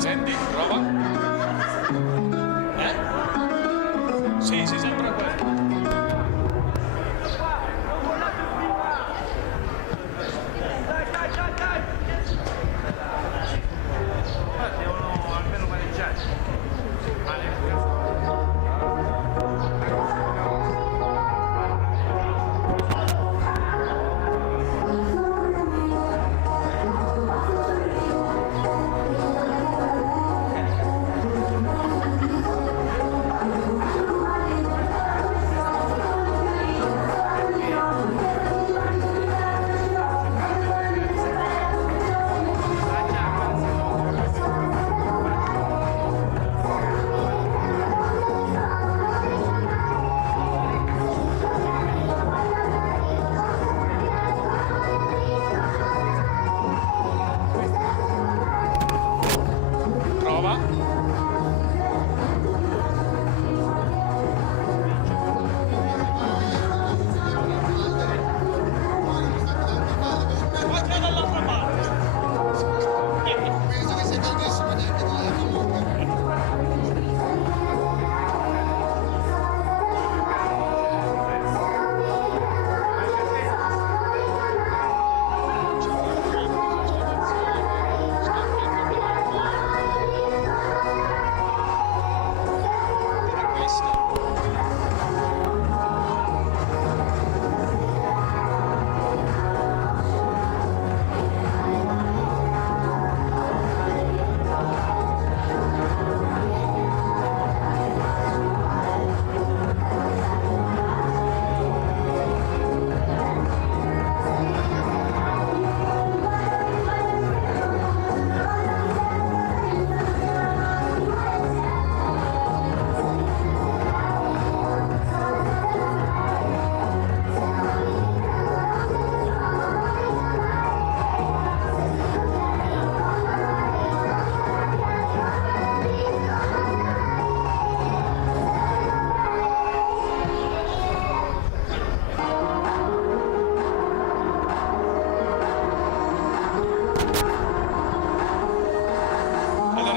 Senti, prova. Sì, sembra quello. Devono almeno pareggiare.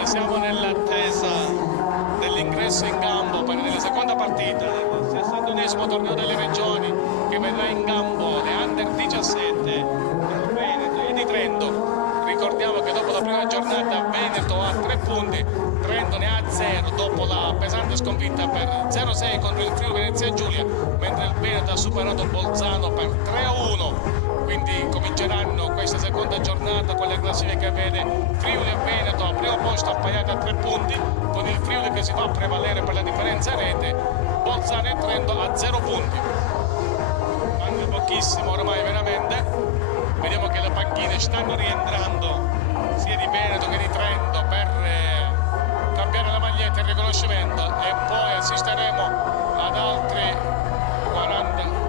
Siamo nell'attesa dell'ingresso in campo per la seconda partita del 61esimo torneo delle regioni, che vedrà in campo le Under 17 del Veneto e di Trento. Ricordiamo che dopo la prima giornata Veneto ha 3 punti, Trento ne ha 0 dopo la pesante sconfitta per 0-6 contro il Friuli Venezia Giulia, mentre il Veneto ha superato Bolzano per 3-1. Quindi cominceranno questa seconda giornata con la classifica che vede Friuli e Veneto al primo posto appaiati a 3 punti, con il Friuli che si fa prevalere per la differenza rete, Bolzano e Trento a 0 punti. Manca pochissimo ormai veramente, vediamo che le panchine stanno rientrando sia di Veneto che di Trento per cambiare la maglietta e il riconoscimento, e poi assisteremo ad altri 40.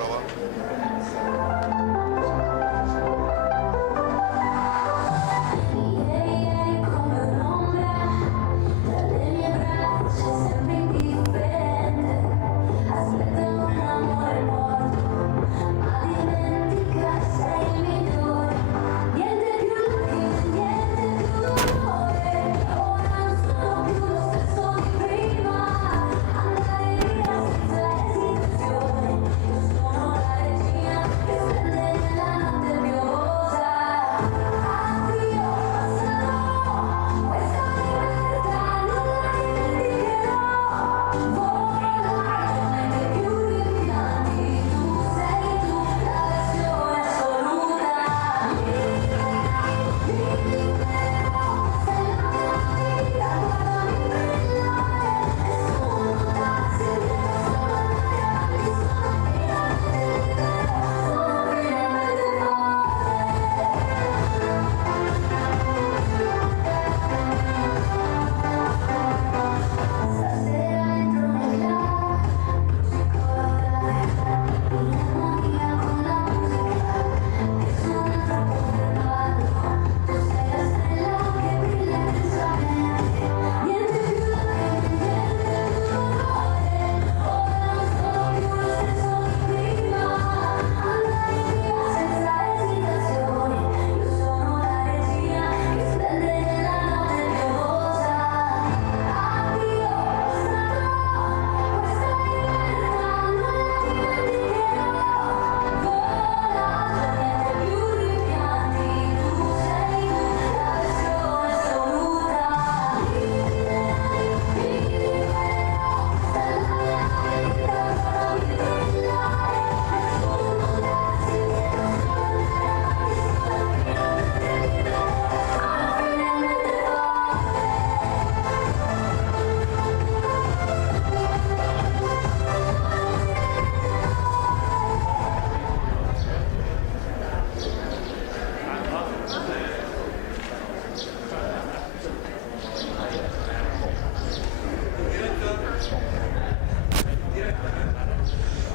prova.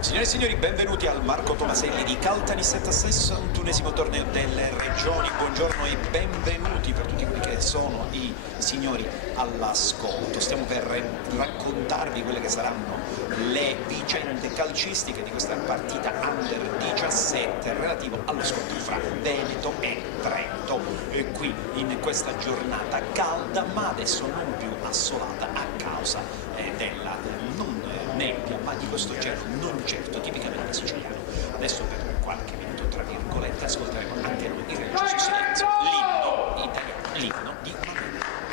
Signore e signori, benvenuti al Marco Tomaselli di Caltanissetta, 61esimo torneo delle regioni. Buongiorno e benvenuti per tutti quelli che sono i signori all'ascolto. Stiamo per raccontarvi quelle che saranno le vicende calcistiche di questa partita Under 17 relativo allo scontro fra Veneto e Trento. E qui in questa giornata calda ma adesso non più assolata a causa della non nebbia, ma di questo cielo non certo tipicamente siciliano. Adesso per qualche minuto, tra virgolette, ascolteremo anche noi il religioso silenzio, l'inno italiano, l'inno di Modena.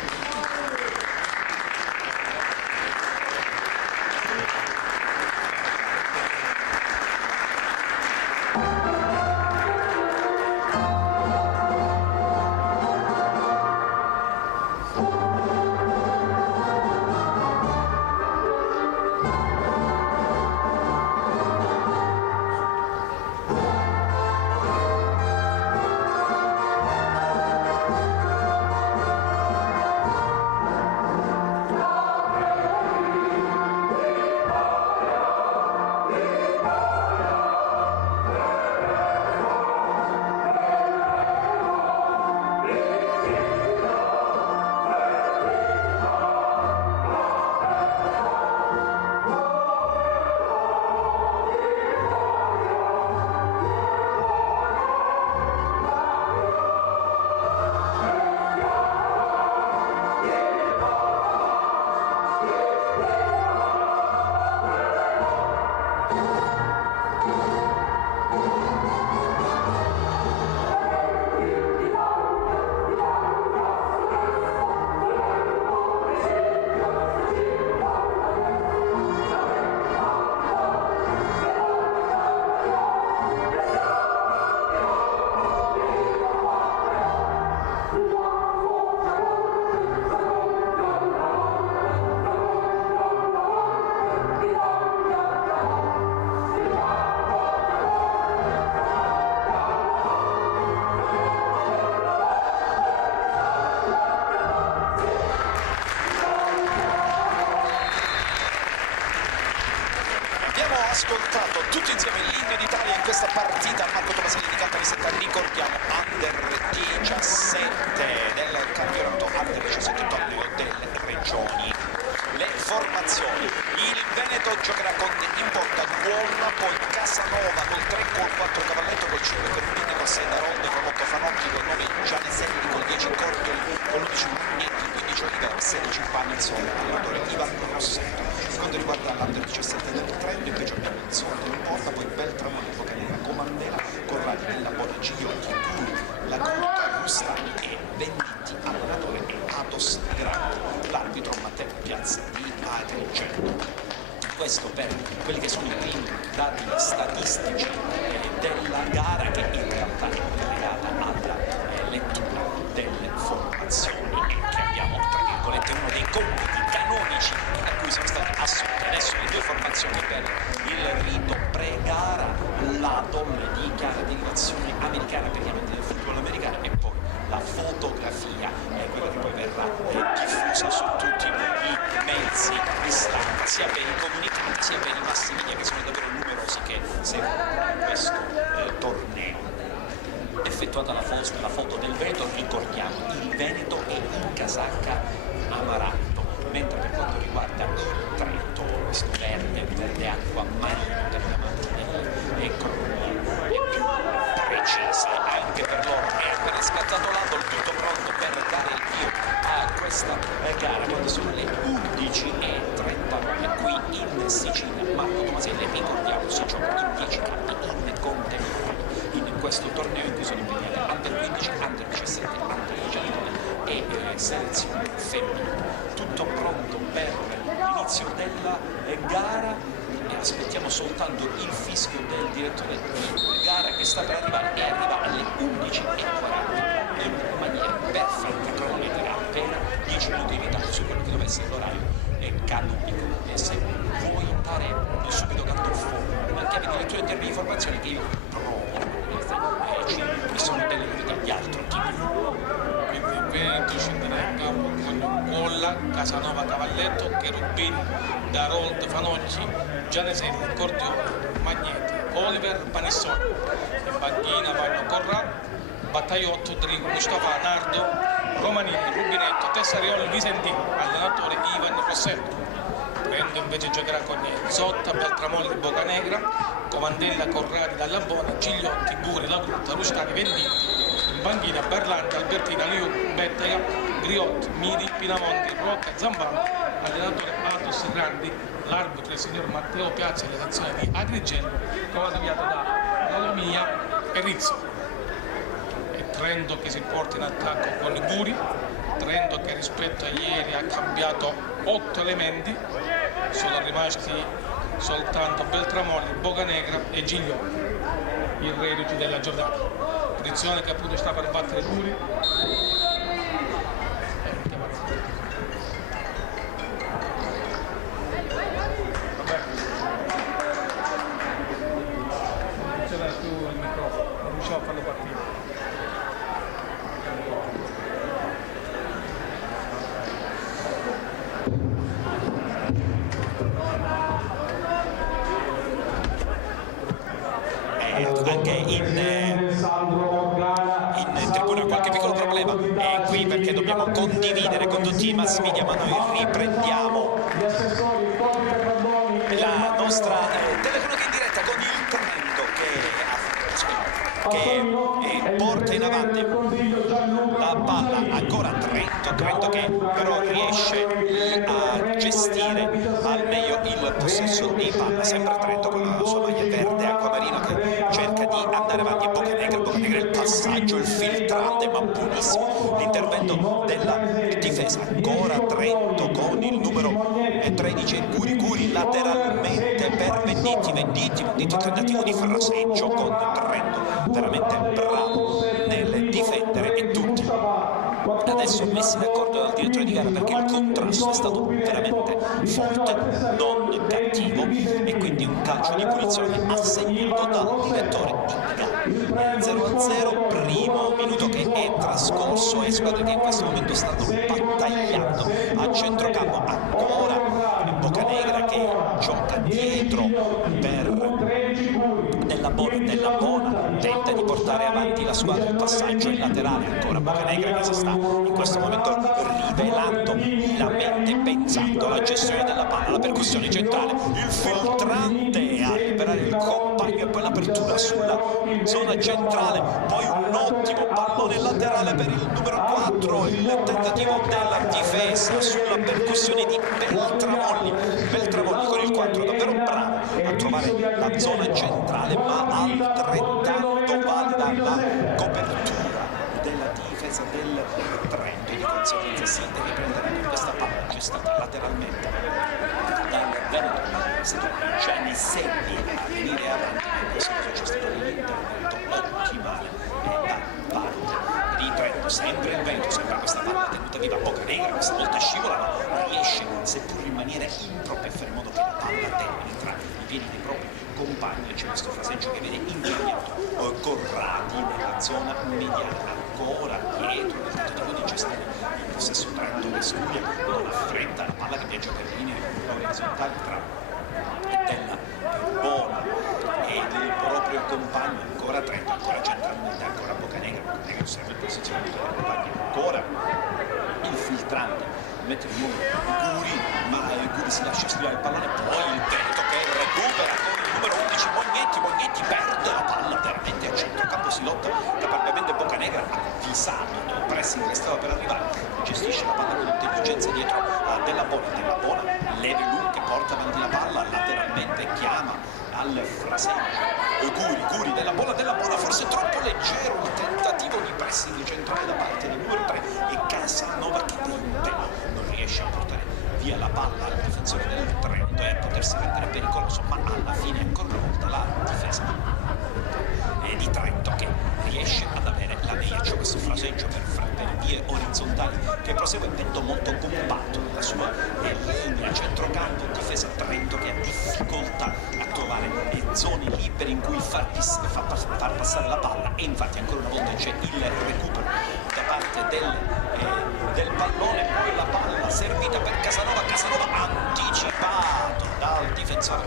tutti insieme l'inno d'Italia in questa partita. Marco Tomaselli di Caltanissetta, ricordiamo, under 17 del campionato, under 17 torneo delle regioni. Le formazioni: il Veneto giocherà con in porta Guolla, poi Casanova col 3, col 4 Cavalletto, col 5 Cherubini, col 6 Daronde, col 8 Fanocchi, col 9 Gianeselli, col 10 Cordioli, con l'11 Magnetti, 15 Oliver, 16 Pannezzone, allenatore Ivan Rossetto. Per quanto riguarda l'Under 17 del Trento, invece abbiamo Insolito in porta, poi Beltramone, Bocanera, Comandela, Corradi, Della Bona, Gigliotti, Guri, La Conta, Rustani e Venditti, allenatore Atos Grandi, l'arbitro Matteo Piazza di Agrigento. Questo per quelli che sono i primi dati statistici della gara, che in realtà è collegata alla lettura delle formazioni, che abbiamo, tra virgolette, uno dei compiti canonici a cui sono state assunte adesso le due formazioni per il rito pre-gara, la dolle di chiara derivazione americana per gli amanti del football americano, e poi la fotografia, quella che poi verrà diffusa su tutti i mezzi di stampa, sia per i comunicati sia per i mass media, che sono davvero numerosi, che seguono questo torneo. Effettuata la foto del Veneto, ricordiamo, il Veneto è in casacca amaranto, mentre per quanto riguarda il Trento, questo verde acqua marino per gli amanti delle cronie più precise. Anche per loro è appena scattato l'altro, il tutto pronto per dare il via a questa gara, quando sono le 11:39 qui in Sicilia. Marco Tomaselli, ricordiamo, si gioca in 10 campi in contemporanea in questo torneo, in cui sono impegnate under 15, under 17, under 19 e selezione femminile. Tutto pronto per l'inizio della gara, e aspettiamo soltanto il fischio del direttore di gara, che sta per arrivare, e arriva alle 11:40 in maniera perfetta, cronometrica appena 10 minuti di ritardo su quello che deve essere l'orario canonico. E se vuoi dare subito canto fuoco una chiave di lettura in termini di formazione, che io provo, ci sono delle novità di altro tipo. Quindi il Veneto scenderà in campo con Guolla, Casanova, Cavalletto, Cherubini, Darold, Fanocchi, Gianeselli, Cordioli, Magnetti, Oliver, Panessoni. In banchina vanno Corrado, Battaiotto, Drigo, Mustafa, Nardo, Romanini, Rubinetto, Tessarioli, Visentini, allenatore Ivan Rossetto. Trento invece giocherà con Zotta, Beltramolli, Bocanegra, Comandella, Corradi, Dalla Bona, Gigliotti, Guri, La Grutta, Rustani, Venditti. In banchina Berlanti, Albertina, Liu, Bettega, Griotti, Miri, Pinamonti, Rocca, Zambano, allenatore Atos Grandi, l'arbitro il signor Matteo Piazza, della sezione di Agrigento, commandato da Lalomia e Rizzo. E Trento che si porta in attacco con Guri, Trento che rispetto a ieri ha cambiato 8 elementi, sono rimasti soltanto Beltramolli, Bocanegra e Gigliotti, il reduce della giornata. Frizione che appunto sta per battere Guri. Vabbè, non funziona più il microfono, non riusciamo a farlo partire. Anche in tribuna qualche piccolo problema, è qui perché dobbiamo condividere con tutti i mass media, ma noi riprendiamo la nostra telecronaca in diretta con il Trento che porta in avanti la palla, ancora Trento che però riesce a gestire al meglio il possesso di palla, sempre Trento con la sua maglia verde acquamarino che cerca di andare avanti. Bocanegra il passaggio, il filtrante ma buonissimo l'intervento della difesa, ancora Trento con il numero 13 Guri lateralmente per Venditti tentativo di fraseggio con Trento veramente bravo nel difendere, e tutti adesso messi d'accordo dal direttore di gara, perché il contrasto è stato veramente forte, non cattivo, e quindi un calcio di punizione assegnato dal direttore di gara. 0-0, primo minuto che è trascorso, e squadre che in questo momento stanno battagliando a centrocampo. Ancora Bocanegra che gioca dietro per Bona, Della Bona tenta di portare avanti la squadra, il passaggio in laterale, ancora Bocanegra che si sta in questo momento rivelando la mente, pensando alla gestione della palla, la percussione centrale, il filtrante a liberare il compagno e poi l'apertura sulla zona centrale, poi un ottimo pallone laterale per il numero 4, il tentativo della difesa sulla percussione di Beltramolli con il 4 davvero bravo a trovare la zona centrale, ma altrettanto valida la copertura della difesa del Trento, di conseguenza si riprende anche questa palla gestita lateralmente dal Veneto. È stato Gianiselli a venire avanti, ma in questo caso c'è stato l'intervento ottimale da parte di Trento, sempre il Veneto, sempre questa palla tenuta viva, Bocanegra questa volta scivola ma riesce seppur in maniera impropria a fare in modo che la palla termini tra i piedi dei propri compagni, e c'è questo fraseggio che viene ingagnato Corradi nella zona mediana, ancora dietro nel tentativo di gestire il possesso Trento che Scuglia non affretta la palla che viaggia per linee orizzontali tra Della Bona e il proprio compagno, ancora Trento, ancora centralmente, ancora Bocanegra osserva il posizionamento del compagno, ancora il filtrante mette di nuovo Guri, ma Guri si lascia sfilare il pallone, poi il Veneto che recupera con il numero 11 Mognetti perde la palla veramente a centrocampo, si lotta caparbiamente, Bocanegra avvisato del pressing che stava per arrivare, gestisce la palla con intelligenza dietro a Della Bona, leve lunghe, porta avanti la palla lateralmente, chiama al fraseggio Guri Della Bona forse troppo leggero il tentativo di pressing centrale da parte del numero 3 e Casanova che non riesce a portare via la palla al difensore del Trento e a potersi rendere pericoloso, ma alla fine ancora una volta la difesa di Trento che riesce ad avere la meglio. C'è questo fraseggio per vie orizzontali che prosegue, vento molto compatto nella sua linea centrocampo, difesa Trento che ha difficoltà a trovare zone libere in cui far passare la palla, e infatti ancora una volta c'è il recupero da parte del pallone, poi la palla servita per Casanova anticipato dal difensore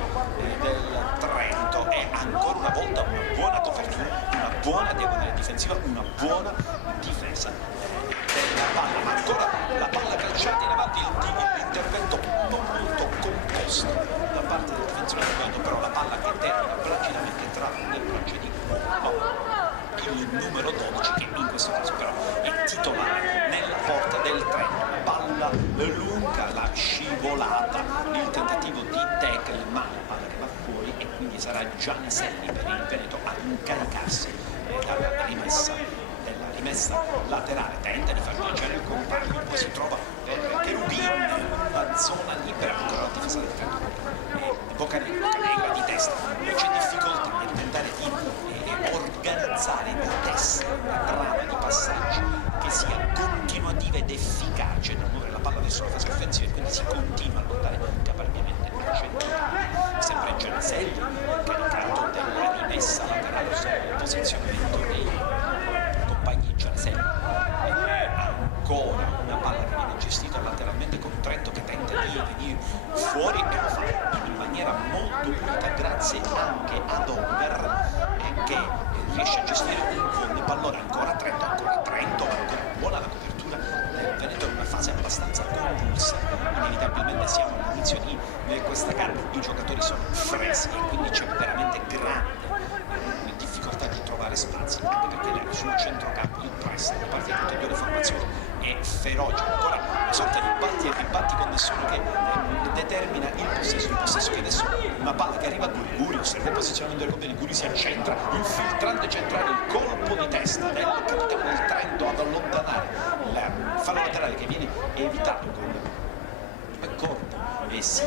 del Trento, e ancora una volta una buona copertura, una buona diagonale difensiva, una buona difesa della palla, ma ancora la palla calciata in avanti, l'intervento molto composto da parte del difensore del Trento, però la palla che termina praticamente tra le braccia di il numero 12 che in questo caso però è titolare nella porta del Trento. Palla lunga, la scivolata, il tentativo di tackle, ma la palla che va fuori, e quindi sarà Gianiselli per il Veneto a incaricarsi dalla rimessa laterale, tenta di far viaggiare il compagno, poi si trova Cherubin in una zona libera, ancora la difesa del Trento, Bocanegra di testa, c'è difficoltà nel tentare di organizzare di testa una trama di passaggi che sia continuativa ed efficace nel muovere la palla verso la fase offensiva, e quindi si continua a lottare caparbiamente al centro. Sempre Gianiselli caricato della rimessa laterale, osserva il posizionamento dei compagni Gianiselli, ancora una palla che viene gestita lateralmente con Trento che tenta di venire fuori, e lo fa in maniera molto pulita grazie anche ad Onger che riesce a gestire un buon pallone, ancora Trento, buona la copertura del Veneto in una fase abbastanza convulsa. Inevitabilmente siamo all'inizio di questa gara, i giocatori sono freschi e quindi c'è veramente grande difficoltà di trovare spazi, anche perché sul centrocampo il press da parte di tutte e due le formazioni è feroce, ancora una sorta di batti e ribatti con nessuno che determina il possesso che adesso una palla che arriva a Guri, osserva il posizionamento del compagno, Guri si accentra, il filtrante centrale, il colpo di testa del capitano del Trento ad allontanare il fallo laterale che viene evitato con corpo, e si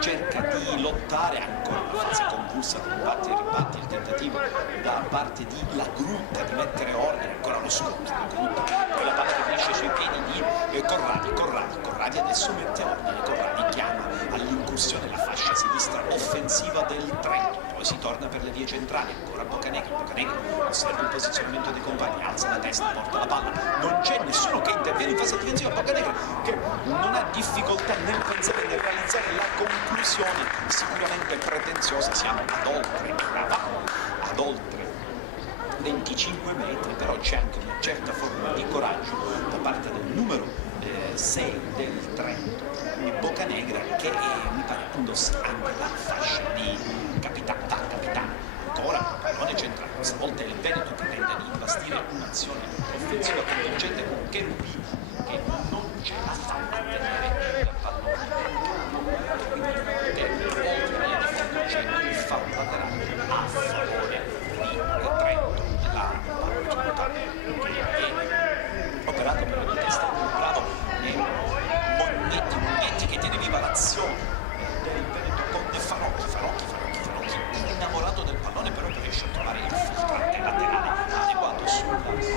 cerca di lottare, ancora una fase convulsa con batti e ribatti, il tentativo da parte di La Grutta di mettere ordine, ancora lo scontro La Grutta, poi la palla che finisce sui piedi di Corradi adesso mette ordine, Corradi chiama all'incursione la fascia sinistra offensiva del Trento, poi si torna per le vie centrali, ancora Bocanegra osserva il posizionamento dei compagni, alza la testa, porta la palla, non c'è nessuno che interviene in fase difensiva, Bocanegra che non ha difficoltà nel pensare di realizzare la conclusione sicuramente pretenziosa, siamo ad oltre una 25 metri, però c'è anche una certa forma di coraggio da parte del numero 6 del Trento, quindi Boccanegra, che mi pare indossi anche la fascia di capitano. Ancora pallone centrale, questa volta è il Veneto che tenta di imbastire un'azione offensiva convincente con Cherubini che non ce la fa a tenere il pallone che oltre alla fondo c'è il fallo laterale a favore di Trento, la battuta che viene operato però di testa bravo Mognetti che tiene viva l'azione del Veneto con Farocchi innamorato del pallone, però riesce a trovare il filtrante laterale adeguato sulla forza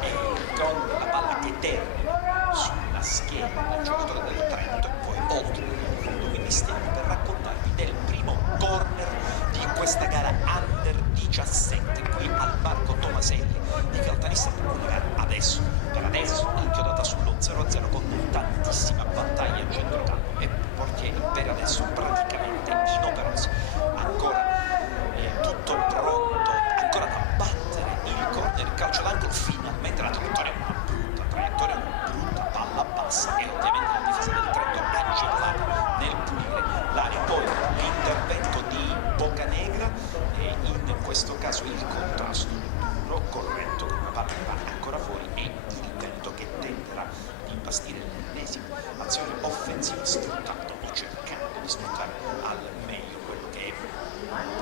e con la palla che termina sulla schiena del giocatore del Trento e poi oltre il fondo. Quindi stiamo per raccontarvi del primo corner di questa gara Under 17 qui al Marco Tomaselli di Caltanissetta, una gara per adesso inchiodata sullo 0-0 con tantissima battaglia in centrocampo e portieri per adesso praticamente inoperosi. Ancora tutto pronto, ancora da battere il corner, calcio d'angolo, finalmente la traiettoria, una brutta palla bassa e ovviamente la difesa del Trento agevolata nel pulire l'area. Poi l'intervento di Boccanegra e in questo caso il contrasto duro, corretto, con una palla che va ancora fuori e il Veneto che tenterà di imbastire l'ennesima azione offensiva sfruttando o cercando di sfruttare al meglio quello che è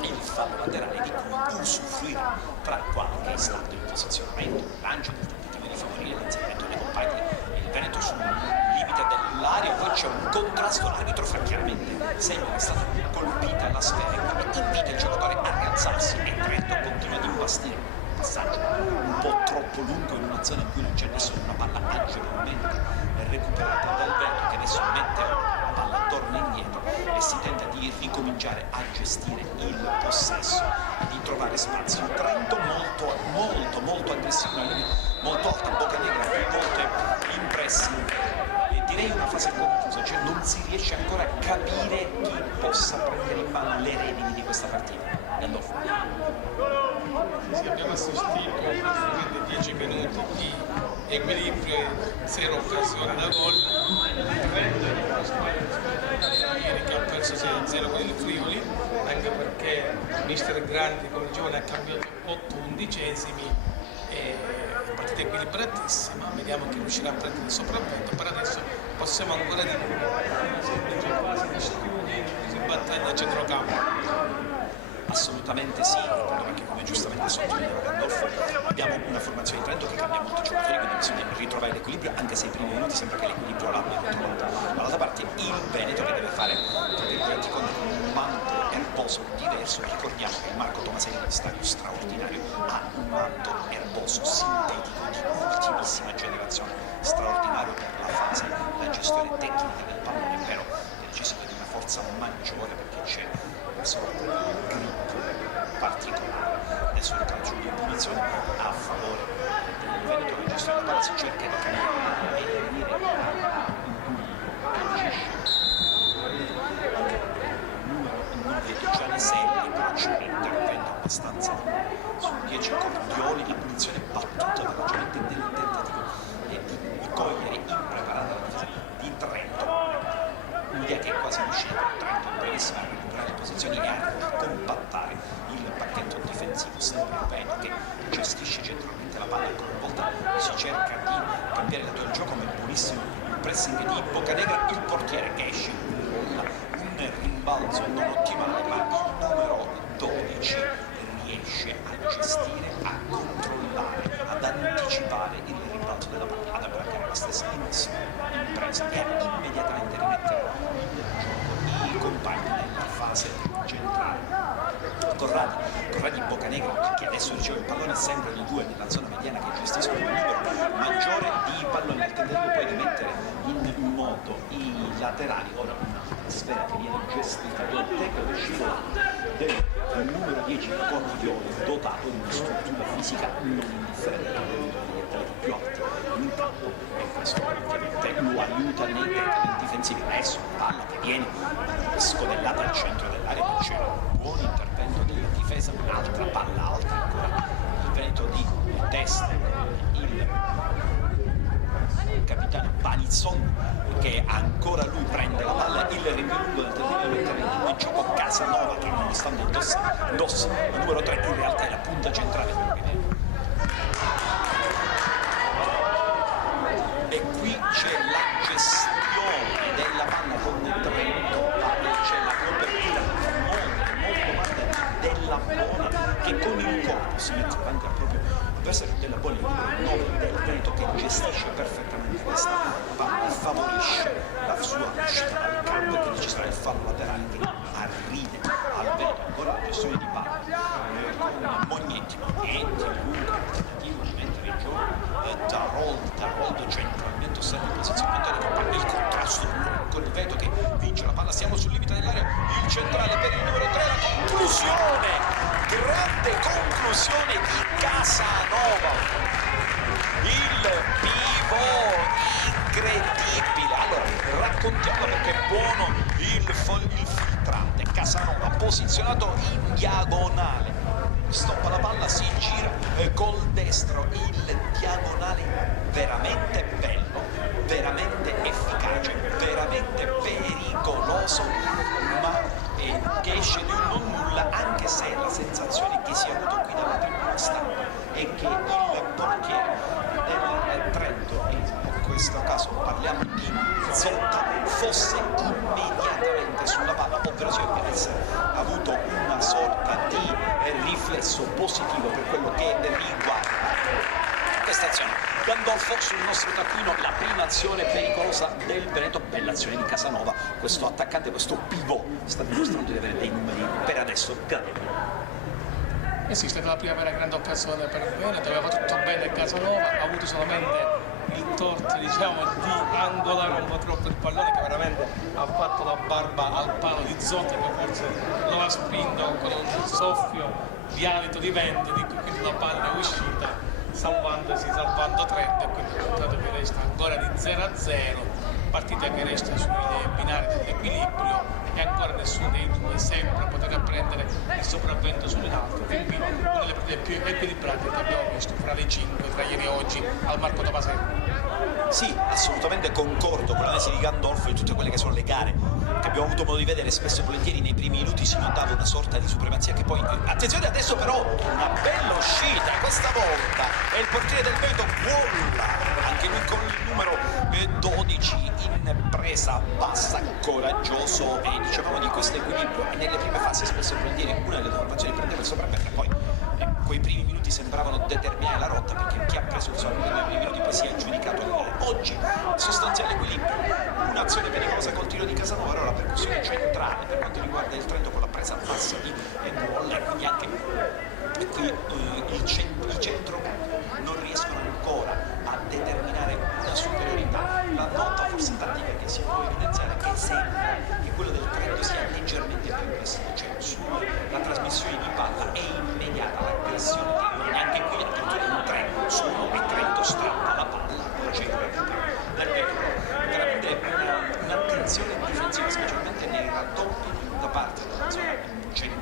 il fallo laterale di cui usufruire tra qualche istante in posizionamento, lancio del tentativo di favorire l'inserimento dei compagni, il Veneto sul limite dell'area, poi c'è un contrasto, l'arbitro fa chiaramente segno che è stata colpita la sfera e quindi invita il giocatore a rialzarsi e Trento continua ad imbastire un passaggio un po' troppo lungo in una zona in cui non c'è nessuno, una palla agevolmente recuperata dal Veneto che adesso mette la palla, torna indietro e si tenta di ricominciare a gestire il possesso e di trovare spazio. Il Trento molto aggressivo, una linea molto alta, Boccanegra più volte in pressing e direi una fase confusa, cioè non si riesce ancora a capire chi possa prendere in mano le redini di questa partita. Sì, abbiamo assistito a praticamente 10 minuti di equilibrio e 0 occasioni da gol. Ieri che ha perso 6-0 con il Friuli, anche perché mister Grandi come giovane ha cambiato 8 undicesimi e partita equilibratissima, vediamo chi riuscirà a prendere il sopravvento. Per adesso possiamo ancora dire si battaglia a centrocampo. Assolutamente sì, perché come giustamente sottolineava Gandolfo abbiamo una formazione di Trento che cambia molti giocatori, quindi bisogna ritrovare l'equilibrio, anche se i primi minuti sembra che l'equilibrio l'abbiano trovato. Dall'altra parte il Veneto che deve fare con un manto erboso diverso, ricordiamo che il Marco Tomaselli è un stadio straordinario, ha un manto erboso sintetico di ultimissima generazione, straordinario per la fase, la gestione tecnica del pallone, però necessita di una forza maggiore perché c'è una sorta di grip particolare. Adesso il calcio di punizione a favore del Veneto che gestione la palla, si cerca di cambiare e venire in cui non vedi Gianeselli, però c'è un intervento abbastanza su 10 Cordioli, la punizione battuta dalla gente nel tentativo di cogliere impreparata la difesa di Trento, un'idea che è quasi riuscita per Trento bravissima a recuperare le posizioni e a compattare il pacchetto difensivo, sempre il Veneto che gestisce centralmente la palla, ancora una volta si cerca di cambiare lato del gioco, ma è buonissimo il pressing di Boccanegra, il portiere che esce un rimbalzo non ottimale, ma il numero 12 riesce a gestire, a controllare, ad anticipare il rimbalzo della palla, ad abbrancare la stessa benissima impresa e a immediatamente rimettere i compagni nella fase centrale. Corradi in Boccanegra che adesso riceve il pallone, sempre i due nella zona mediana che gestiscono il numero maggiore di palloni, nel tentativo poi di mettere in moto i laterali. Ora una sfera che viene gestita dal tecnico scivola del numero 10 Cordioli, dotato di una struttura fisica non indifferente, uno degli atleti più alti in campo, e questo ovviamente lo aiuta nei tecnici difensivi. Adesso palla che viene scodellata al centro dell'area, c'è un buon intervento della difesa attesa, un'altra palla alta ancora, il Veneto di destra, il capitano Panizzon, che ancora lui prende la palla, il rinvio lungo del tentativo di mettere in gioco Casanova, che nonostante indossi il numero 3 in realtà è la punta centrale, e qui c'è la gestione della palla con il Trento, c'è la copertura molto male della Bona, che con il corpo si mette davanti al proprio avversario, della Bona, il numero 9 del Trento, che gestisce perfettamente questa palla e favorisce la sua uscita dal campo, e quindi ci sarà il fallo laterale che arriva al Veneto. Ancora la gestione di palla con Mognetti e lungo tentativo di mettere in gioco Darold centralmente osserva il posizionamento che prende il contrasto con il Veneto che vince la palla. Siamo sul limite dell'area, il centrale per il numero 3, la conclusione, grande conclusione di Casanova, il pivot incredibile. Allora raccontiamo perché è buono il filtrante. Casanova posizionato in diagonale, stoppa la palla, si gira col destro, il diagonale veramente bello, veramente efficace, veramente pericoloso, ma che esce di un non nulla, anche se la sensazione che si è avuto qui dalla tribuna stampa è che il portiere del Trento, in questo caso parliamo di Zotta, fosse immediatamente sulla palla, ovvero si avesse avuto una sorta di riflesso positivo per quello che riguarda questa azione. Gandolfo sul nostro taccuino, la prima azione pericolosa del Veneto, bella azione di Casanova, questo attaccante, questo pivot sta dimostrando di avere dei numeri per adesso gradevoli. Sì, è stata la prima vera grande occasione per il Veneto, aveva tutto bene Casanova, ha avuto solamente il torto, diciamo, di angolare un po' troppo il pallone, che veramente ha fatto la barba al palo di Zotta, che forse lo ha spinto con un soffio di alito di vento, quindi la palla è uscita salvando Trento, e quindi il risultato che resta ancora di 0-0, partita che resta sui binari dell'equilibrio e ancora nessuno dei due sembra poter prendere il sopravvento sull'altro, quindi una delle partite più equilibrate che abbiamo visto fra le 5 tra ieri e oggi al Marco Tomaselli. Sì, assolutamente concordo con l'analisi di Gandolfo e tutte quelle che sono le gare che abbiamo avuto modo di vedere. Spesso e volentieri nei primi minuti si notava una sorta di supremazia che poi, attenzione adesso però, una bella uscita questa volta, e il portiere del Veneto Guolla, anche lui con il numero 12 in presa bassa, coraggioso, e dicevamo di questo equilibrio, e nelle prime fasi spesso e volentieri una delle formazioni prendeva il sopravvento, poi quei primi minuti sembravano determinare la rotta, perché chi ha preso il sopravvento nei primi minuti poi si è aggiudicato il gol. Oggi sostanziale equilibrio, un'azione pericolosa col tiro di Casanova, ora la percussione centrale per quanto riguarda il Trento con la presa bassa di Guolla, e quindi anche qui i centro non riescono ancora a determinare una superiorità. La nota forse tattica che si può evidenziare è che sembra che quello del Trento sia leggermente più aggressivo, cioè sulla trasmissione di palla è immediata l'aggressione, neanche qui addirittura in 3 su 1 e Trento strappa la palla al centro del Veneto. Veramente un'attenzione difensiva, specialmente nei raddoppi da parte della zona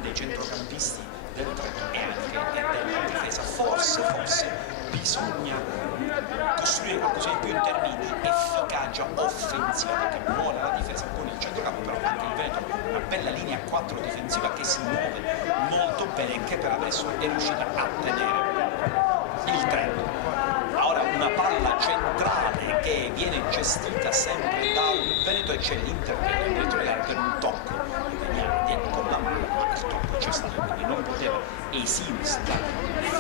dei centrocampisti del Trento e anche della difesa. Forse bisogna costruire qualcosa di più in termini di efficacia offensiva, perché buona la difesa con il centrocampo, però anche il Veneto una bella linea 4 difensiva che si muove molto bene e che per adesso è riuscita a tenere il Trento. Ora una palla centrale che viene gestita sempre dal Veneto, e c'è l'intervento del direttore di gara per un tocco che veniva dietro con la mano, ma il tocco c'è stato, quindi non poteva esimersi dal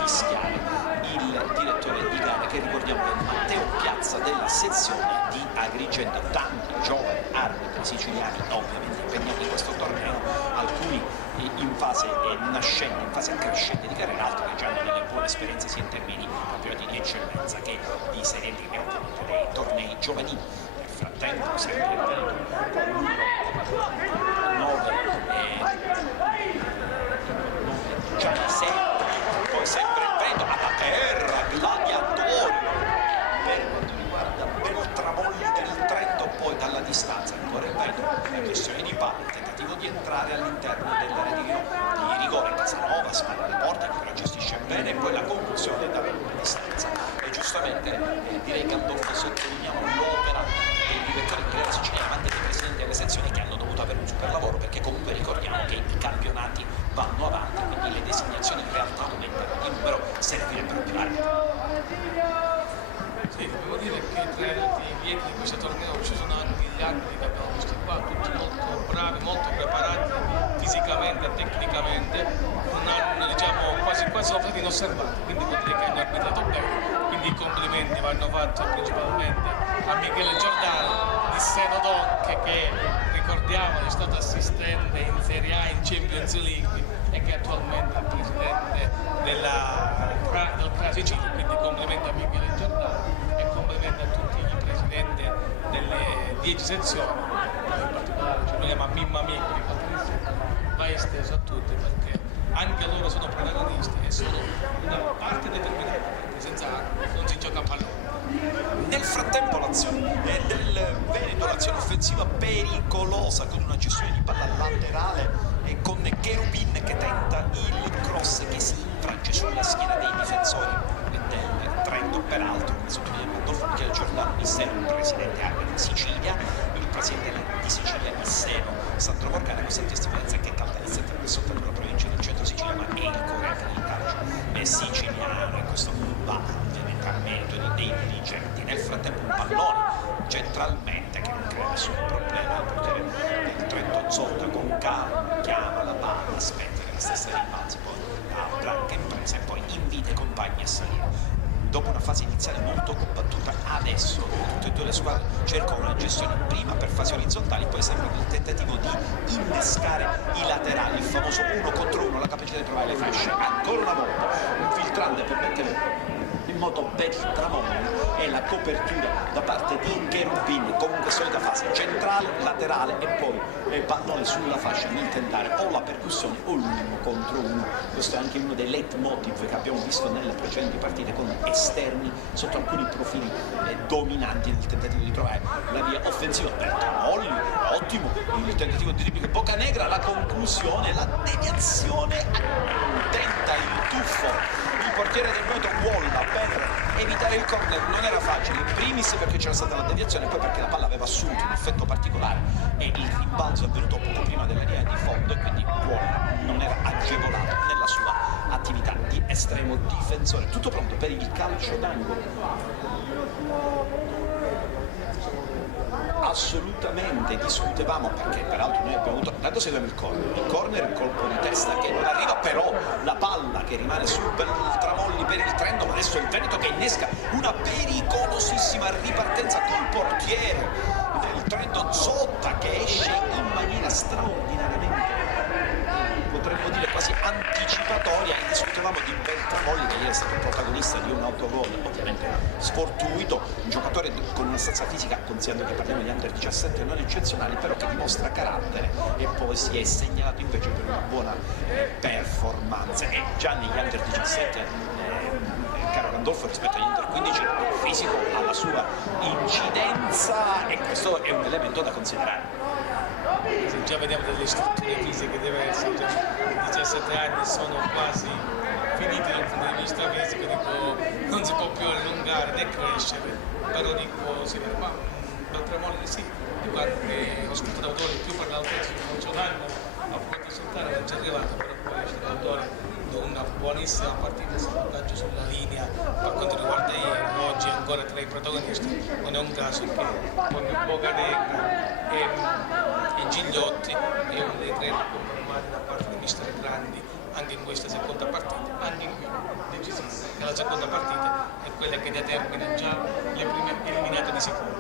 fischiare il direttore di gara, che ricordiamo è Matteo Piazza della sezione di Agrigento. Tanti giovani arbitri siciliani ovviamente impegnati in questo torneo, alcuni in fase nascente, in fase crescente di carriera, altri che già hanno delle buone esperienze sia in termini proprio di eccellenza che di serie D, ovviamente dei tornei giovanili. Nel frattempo sempre il Veneto con il numero 9 già di 6, poi sempre il Veneto alla terra, gladiatorio per quanto riguarda Beltramolli del Trento, poi dalla distanza ancora il Veneto, la questione di palla, il tentativo di entrare all'interno dell'area di rigore. Casanova vanno avanti, quindi le designazioni in realtà aumentano di numero, servirebbero più armi. Sì, devo dire che tra i lieti di questo torneo ci sono anche gli arbitri che abbiamo visto qua, tutti molto bravi, molto preparati fisicamente e tecnicamente, non hanno, diciamo, quasi sono stati inosservati, quindi vuol dire che hanno arbitrato bene. Quindi i complimenti vanno fatti principalmente a Michele Giordano di Seno Donche, che ricordiamo è stato assistente in Serie A, in Champions League, e che attualmente è il presidente del CRA Sicilia. Quindi complimenti a Michele Giordano e complimenti a tutti i presidenti delle 10 sezioni, in particolare ci vogliamo a Mimma Micri, va esteso a tutti perché anche loro sono protagonisti e sono una parte determinante, perché senza non si gioca a pallone. Nel frattempo l'azione del Veneto, l'azione offensiva pericolosa con una gestione di palla laterale e con Cherubin che tenta il cross che si infrange sulla schiena dei difensori del Trento. Peraltro, come sottolinea Adolfo Michele Giordano di Seno, presidente anche di Sicilia, il presidente di Sicilia di Seno, Sandro Morgana, questa testimonianza che Caltanissetta non è soltanto la provincia del centro Sicilia, ma è il cuore anche del calcio siciliano, e questo va ovviamente a metodi dei dirigenti. Nel frattempo un pallone centralmente che non crea nessun problema, il portiere del Trento Zotta con calma chiama la palla, aspetta che la stessa rimbalzi, poi apra che impresa e poi invita i compagni a salire. Dopo una fase iniziale molto combattuta, adesso tutte e due le squadre cercano una gestione prima per fasi orizzontali, poi sempre nel tentativo di innescare i laterali, il famoso 1 contro 1, la capacità di trovare le fasce. Ancora una volta un filtrante per mettere in moto per il tramonto e la copertura da parte di Cherubin, comunque solita fase centrale, laterale e poi pallone sulla fascia nel tentare o la percussione o l'1 contro 1. Questo è anche uno dei leitmotiv che abbiamo visto nelle precedenti partite, con esterni sotto alcuni profili dominanti nel tentativo di trovare la via offensiva. Bertamolli, ottimo il tentativo di dribbling, Boccanegra, la conclusione, la deviazione, tenta il tuffo il portiere del Veneto Walla per evitare il corner. Non era facile, in primis perché c'era stata la deviazione, poi perché la palla aveva assunto un effetto particolare e il rimbalzo è avvenuto poco prima della linea di fondo, e quindi Walla non era agevolato nella sua attività di estremo difensore. Tutto pronto per il calcio d'angolo. Assolutamente, discutevamo perché peraltro noi abbiamo avuto, intanto seguiamo il corner, il colpo di testa che non arriva, però la palla che rimane sul Tramolli per il Trento, ma adesso il Veneto che innesca una pericolosissima ripartenza col portiere del Trento Zotta, che esce in maniera straordinariamente, potremmo dire quasi anticipatoria, e discutevamo di Beltramolli che ieri è stato protagonista di un autogol ovviamente sfortuito, un giocatore con una stazza fisica, considerando che parliamo di under 17 non eccezionali, però che dimostra carattere e poi si è segnalato invece per una buona performance, e già negli under 17 caro Gandolfo rispetto agli under 15 il fisico ha la sua incidenza, e questo è un elemento da considerare. Se già vediamo delle strutture fisiche diverse, già 17 anni sono quasi finiti dal punto di vista fisico, dico, non si può più allungare né crescere, però dico sì, ma Beltramolli sì, di qualche ospite d'autore più per l'altezza di Moncionanno ha potuto risultare, non ci è arrivato, però poi è l'autore di una buonissima partita, salvataggio sulla linea per quanto riguarda ieri, oggi è ancora tra i protagonisti. Non è un caso che con Boccanegra e Gigliotti è uno dei tre confermati da parte di mister Grandi anche in questa seconda partita, anche qui decisiva, che la seconda partita è quella che determina già le prime eliminate di sicuro.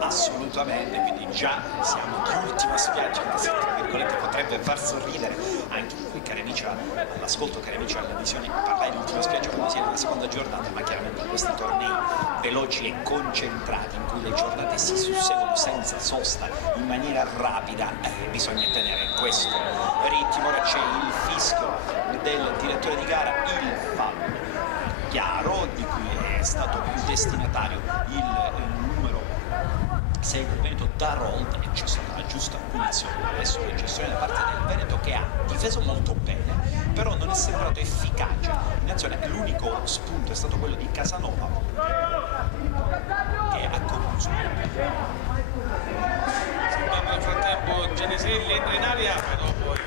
Assolutamente, quindi già siamo di ultima spiaggia, anche se tra virgolette potrebbe far sorridere anche qui, cari amici all'ascolto, cari amici alla visione, parlare di ultima spiaggia quando si è nella seconda giornata, ma chiaramente in questi tornei veloci e concentrati in cui le giornate si susseguono senza sosta in maniera rapida, bisogna tenere questo ritmo. Ora c'è il fischio del direttore di gara, il fallo chiaro di cui è stato destinatario il numero 6 del Veneto, Darold, e c'è stata la giusta punizione. Adesso la gestione da parte del Veneto, che ha difeso molto bene, però non è sembrato efficace in azione. L'unico spunto è stato quello di Casanova, che ha concluso. Nel frattempo Gianiselli entra in aria, però poi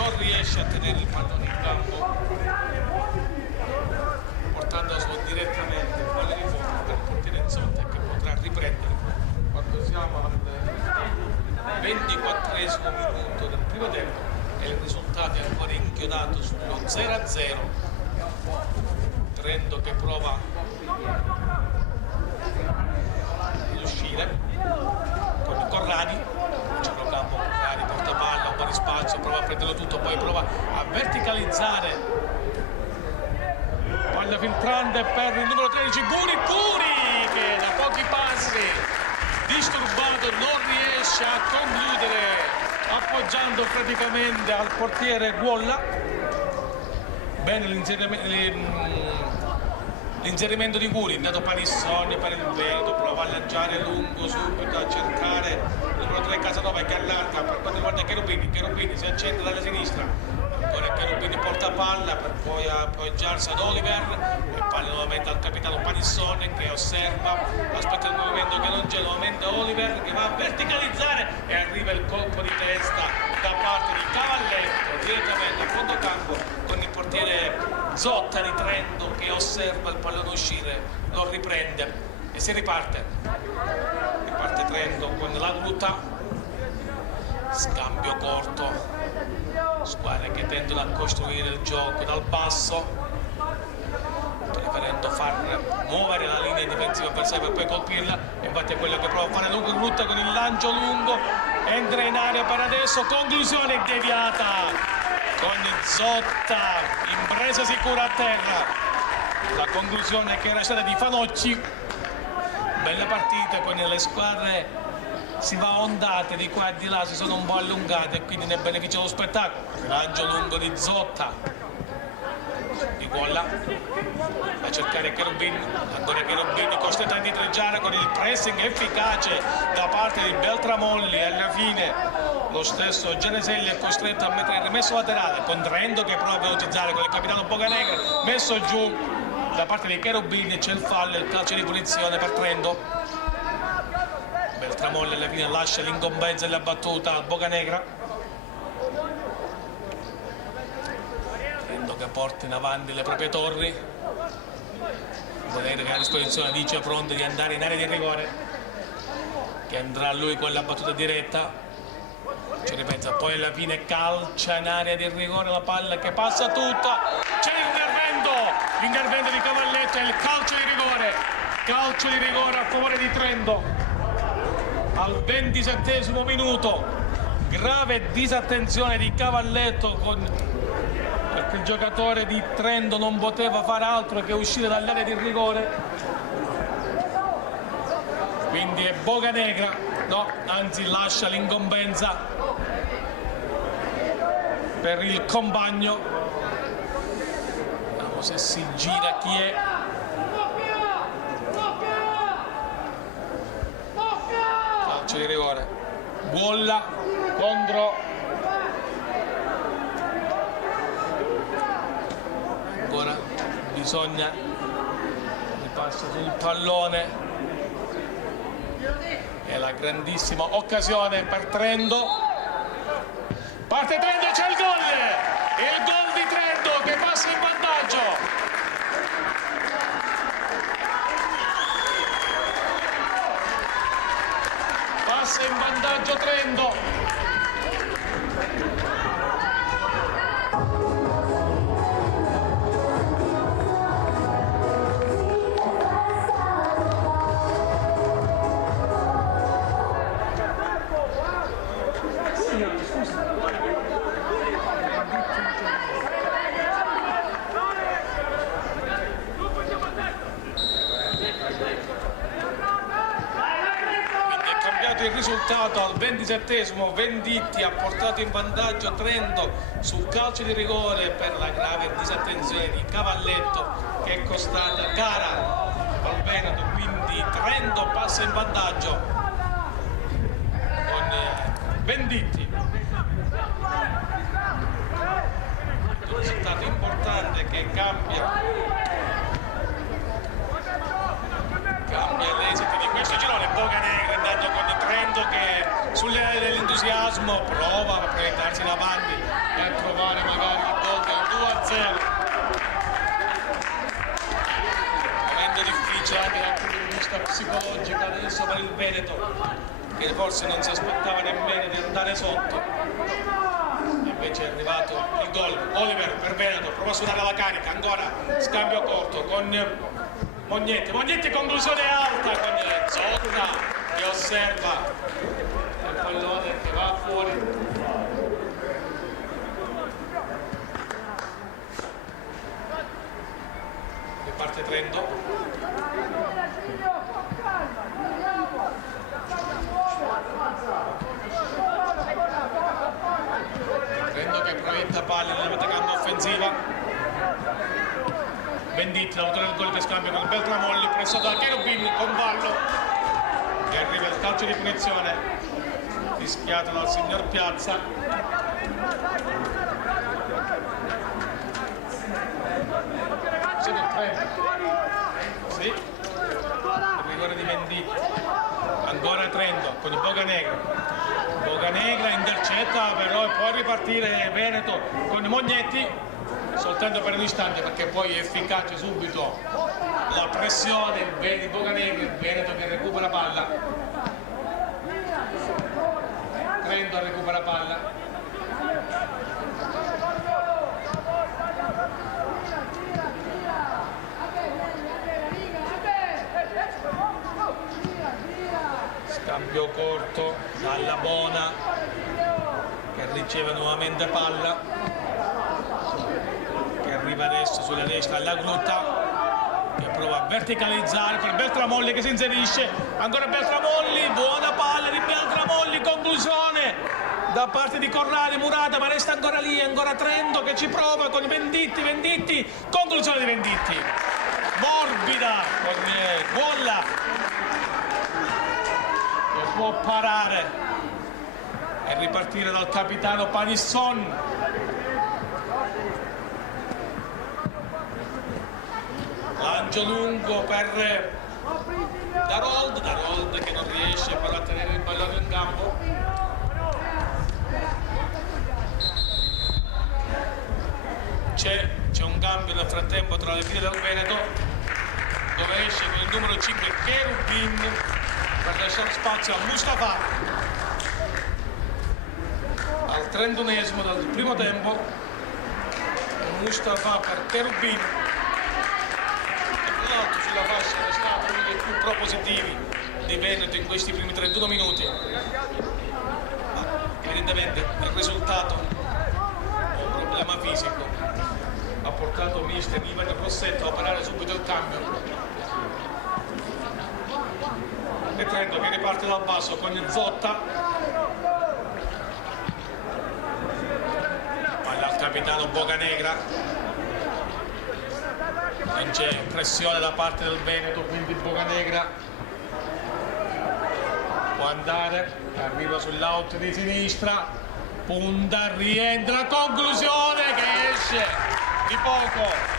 non riesce a tenere il pallone in campo, portandolo direttamente alle riforme per il portiere Zotta, che potrà riprendere quando siamo al 24esimo minuto del primo tempo e il risultato è ancora inchiodato sullo 0-0. Trento che prova ad uscire con Corradi, centrocampo Corradi, porta palla, un po' di spazio, prova a prenderlo tutto, poi prova a verticalizzare, palla filtrante per il numero 13 Curi che da pochi passi, disturbato, non riesce a concludere, appoggiando praticamente al portiere Guolla. Bene l'inserimento di Curi, dato Panissoni per il Veneto, prova a lanciare lungo subito, a cercare il numero 3 Casanova che allarga per quanto riguarda Cherubini si accende dalla sinistra, ancora Cherubini porta palla per poi appoggiarsi ad Oliver e palla nuovamente al capitano Panissoni che osserva, aspetta il movimento che non c'è, nuovamente Oliver che va a verticalizzare e arriva il colpo di testa da parte di Cavalletto direttamente a fondo campo con il portiere Zotta di Trento che osserva il pallone uscire, lo riprende e si riparte Trento con la Gruta, scambio corto, squadre che tendono a costruire il gioco dal basso, preferendo far muovere la linea difensiva avversaria per poi colpirla, infatti è quello che prova a fare lungo Gruta con il lancio lungo, entra in area per adesso, conclusione deviata con Zotta in presa sicura a terra, la conclusione che era stata di Fanocci. Bella partita con le squadre, si va a ondate di qua e di là, si sono un po' allungate e quindi ne beneficia lo spettacolo. Lancio lungo di Zotta, di Guolla a cercare Cherubini, ancora Cherubini costretto a indietreggiare con il pressing efficace da parte di Beltramolli. Alla fine lo stesso Geneselli è costretto a mettere il rimesso laterale con Trento che prova a velocizzare con il capitano Bocanegra, messo giù da parte di Cherubini, c'è il fallo, il calcio di punizione per Trento. Beltramolli alla fine lascia l'incombenza e la battuta a Bocanegra. Trento che porta in avanti le proprie torri, vedete che a disposizione dice pronto di andare in area di rigore, che andrà lui con la battuta diretta, ci ripensa, poi alla fine calcia in area di rigore, la palla che passa tutta, c'è l'intervento di Cavalletto e il calcio di rigore a favore di Trento al 27esimo minuto. Grave disattenzione di Cavalletto perché il giocatore di Trento non poteva fare altro che uscire dall'area di rigore, quindi è Bocanegra, anzi lascia l'incombenza per il compagno. Vediamo se si gira chi è. Calcio di rigore, Guolla contro, ancora bisogna ripassa sul pallone, è la grandissima occasione per Trento, parte Trento, c'è il gol di Trento che passa in vantaggio. Passa in vantaggio Trento. Il risultato al 27esimo, Venditti ha portato in vantaggio Trento sul calcio di rigore per la grave disattenzione di Cavalletto che è costata cara al Veneto, quindi Trento passa in vantaggio con Venditti. Un risultato importante che cambia l'esito di questo girone. Bocanegra è andato con Trento che sulle ali dell'entusiasmo prova a proiettarsi in avanti e a trovare magari il gol del 2-0. Momento difficile anche dal punto di vista psicologico adesso per il Veneto, che forse non si aspettava nemmeno di andare sotto. Invece è arrivato il gol. Oliver per Veneto, prova a suonare la carica, ancora scambio corto con Mognetti, conclusione alta con Zotta che osserva il pallone che va fuori. Riparte Trento. Trento che proietta palle nella metacampo offensiva. Venditti, l'autore del gol che scambia con Beltramolli, presso da Cherubin con Vallo, e arriva il calcio di punizione fischiato dal signor Piazza. Sì, il rigore di Venditti. Ancora Trento con Bocanegra intercetta però e può ripartire Veneto con Mognetti soltanto per un istante, perché poi è efficace subito la pressione di Bocanegra, il Veneto che recupera palla. Trento recupera palla. Scambio corto dalla Bona che riceve nuovamente palla, che arriva adesso sulla destra alla Grutta, che prova a verticalizzare per Beltramolli che si inserisce, ancora Beltramolli, buona palla di Beltramolli, conclusione da parte di Corradi, Murata, ma resta ancora lì, ancora Trento che ci prova con Venditti, conclusione di Venditti, morbida con Golla che può parare e ripartire dal capitano Panisson. Lancio lungo per Darold che non riesce però a tenere il pallone in campo. C'è un cambio nel frattempo tra le file del Veneto, dove esce con il numero 5 Cherubin per lasciare spazio a Mustafa al 31esimo del primo tempo. Mustafa per Cherubin, sulla fascia è stato uno dei più propositivi di Veneto in questi primi 31 minuti, ma evidentemente il risultato è un problema fisico, ha portato mister Ivan Rossetto a operare subito il cambio e Trento che riparte dal basso con Zotta, palla al capitano Bocanegra. Non c'è pressione da parte del Veneto, quindi Bocanegra può andare, arriva sull'out di sinistra, punta, rientra, conclusione che esce di poco.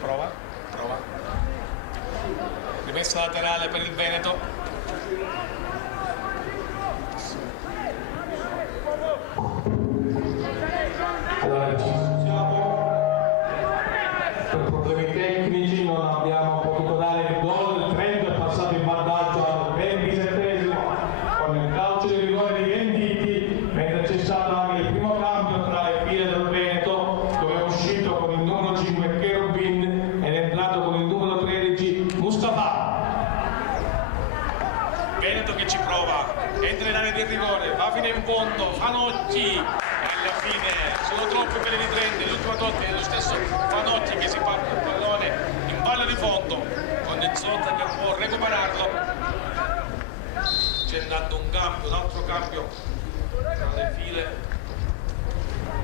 Prova. Rimessa laterale per il Veneto. Allora, ci siamo per problemi tecnici, non abbiamo potuto dare il gol. Il Trento è passato in vantaggio al 27esimo con il calcio di rigore di Venditti, mentre c'è stato anche il primo cambio tra le file del Veneto, dove è uscito con il numero 5 Cherubin ed è entrato con il numero 13 Mustafa. Veneto che ci prova, entra in area di rigore, va fino in fondo, Fanotti, alla fine sono troppi per i Trento, l'ultima volta è lo stesso Fanotti che si parte il pallone in palla di fondo, con Zotta che può recuperarlo. C'è andato un altro cambio tra le file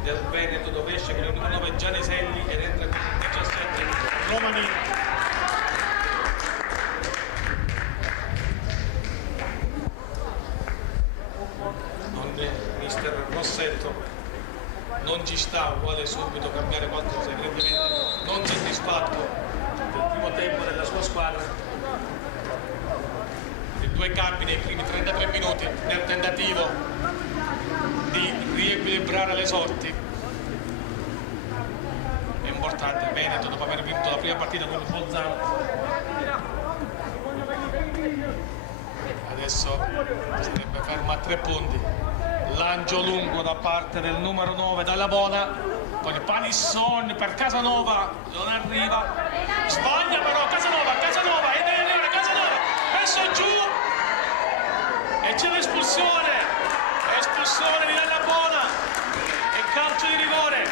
del Veneto, dove esce con il numero 9 Gianiselli ed entra con il 17 Romanini. mister Rossetto non ci sta, vuole subito cambiare qualcosa, evidentemente non soddisfatto del primo tempo della sua squadra, i due cambi nei primi 33 minuti nel tentativo di riequilibrare le sorti. È importante Veneto, dopo aver vinto la prima partita con il Bolzano, adesso sarebbe fermo a 3 punti. Lancio lungo da parte del numero 9 dalla Bona, con il Panissone per Casanova, non arriva, sbaglia però Casanova e deve arrivare Casanova, messo giù e c'è l'espulsione di Dalla Bona e calcio di rigore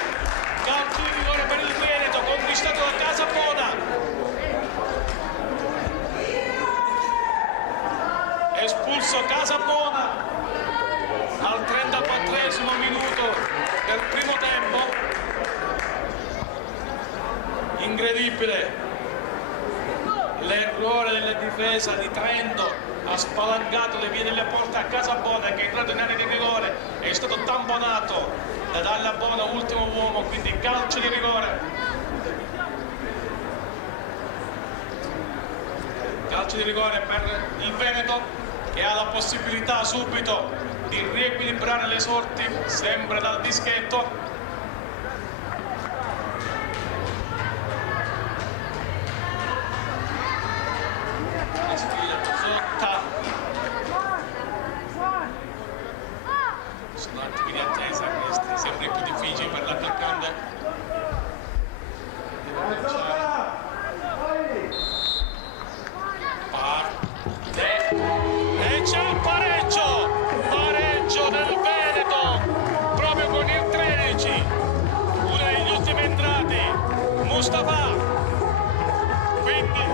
per il Veneto conquistato da Casabona. Espulso Casabona al 34esimo minuto del primo tempo. Incredibile l'errore della difesa di Trento, ha spalancato le vie delle porte a Casabona che è entrato in area di rigore, è stato tamponato da Dalla Bona, ultimo uomo, quindi calcio di rigore. Calcio di rigore per il Veneto, che ha la possibilità subito di riequilibrare le sorti, sempre dal dischetto. Zotta. Sono attimi di attesa questi, sempre più difficili per l'attaccante. Parte e c'è un pareggio del Veneto proprio con il 13, uno degli ultimi entrati, Mustafa. Quindi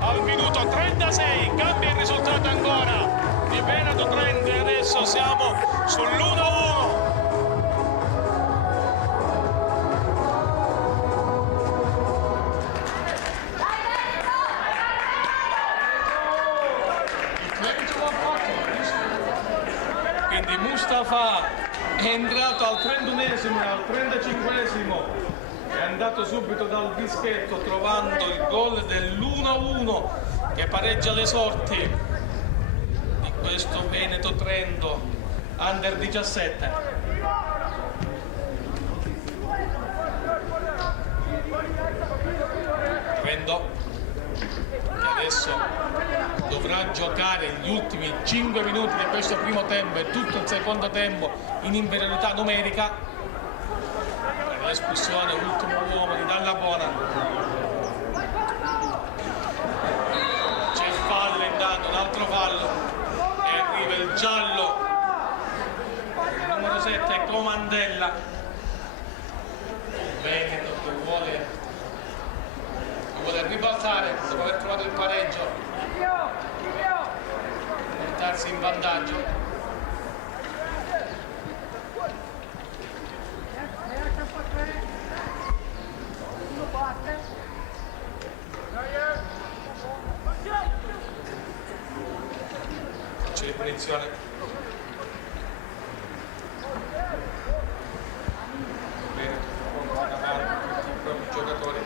al minuto 36 cambia il risultato ancora di Veneto 30 e adesso siamo sull'1-1. Quindi Mustafa è entrato al 31esimo e al 35esimo, è andato subito dal dischetto trovando il gol dell'1-1 che pareggia le sorti di questo Veneto Trento Under 17. Trento che adesso dovrà giocare gli ultimi 5 minuti di questo primo tempo e tutto il secondo tempo in inferiorità numerica per l'espulsione, ultimo uomo di Dalla Bona. C'è il fallo intanto, un altro fallo e arriva il giallo, il numero 7 è Comandella. Veneto che vuole ribaltare dopo aver trovato il pareggio, portarsi in vantaggio. C'è di punizione. Bene, da parte tutti i propri giocatori.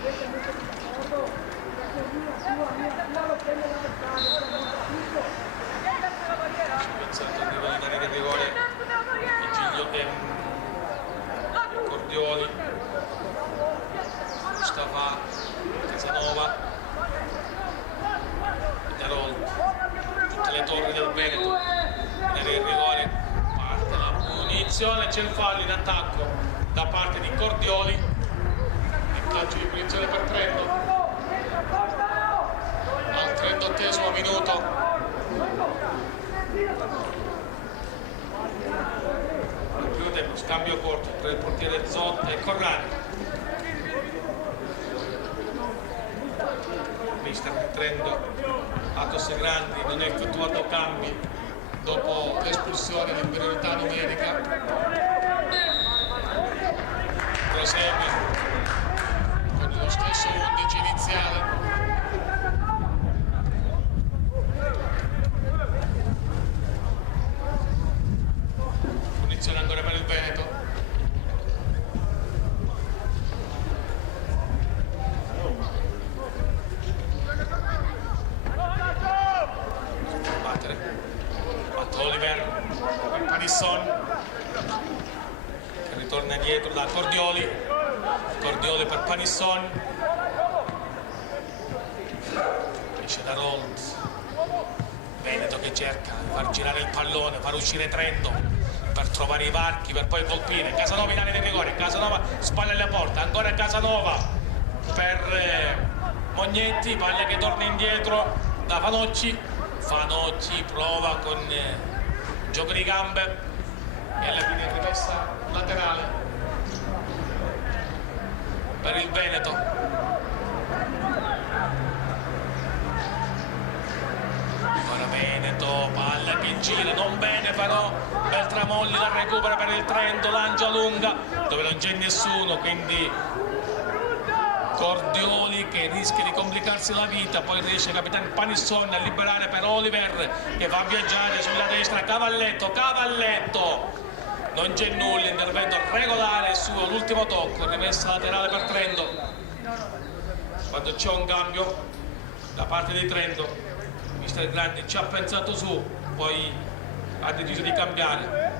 Pensato arriva in area di rigore Giglio Cordioli, Mustafa, Casanova, Terol, tutte le torri del Veneto in area di rigore, parte la punizione, c'è il fallo in attacco da parte di Cordioli, il calcio di punizione per Trento al 38esimo minuto. Al primo tempo scambio corto tra il portiere Zotta e Corrani. Mister Trento Atos Grandi non ha effettuato cambi dopo l'espulsione di inferiorità numerica. Prosegue con lo stesso 11 iniziale. attenzione ancora per il Veneto. Batte Oliver per Panisson che ritorna dietro da Cordioli per Panisson, esce da Rolls, Veneto che cerca di far girare il pallone, far uscire Trento per trovare i varchi per poi colpire. Casanova in area di rigore, Casanova spalle alla porta, ancora Casanova per Mognetti, palla che torna indietro da Fanocci prova con gioco di gambe e alla fine rimessa laterale per il Veneto. Ancora Veneto, palla che gira, non bene però Beltramolli la recupera per il Trento, lancia lunga dove non c'è nessuno, quindi Cordioli che rischia di complicarsi la vita, poi riesce il capitano Panisson a liberare per Oliver che va a viaggiare sulla destra, Cavalletto, non c'è nulla, intervento regolare sull'ultimo tocco, rimessa laterale per Trento. Quando c'è un cambio da parte di Trento, mister Grandi ci ha pensato su, poi ha deciso di cambiare,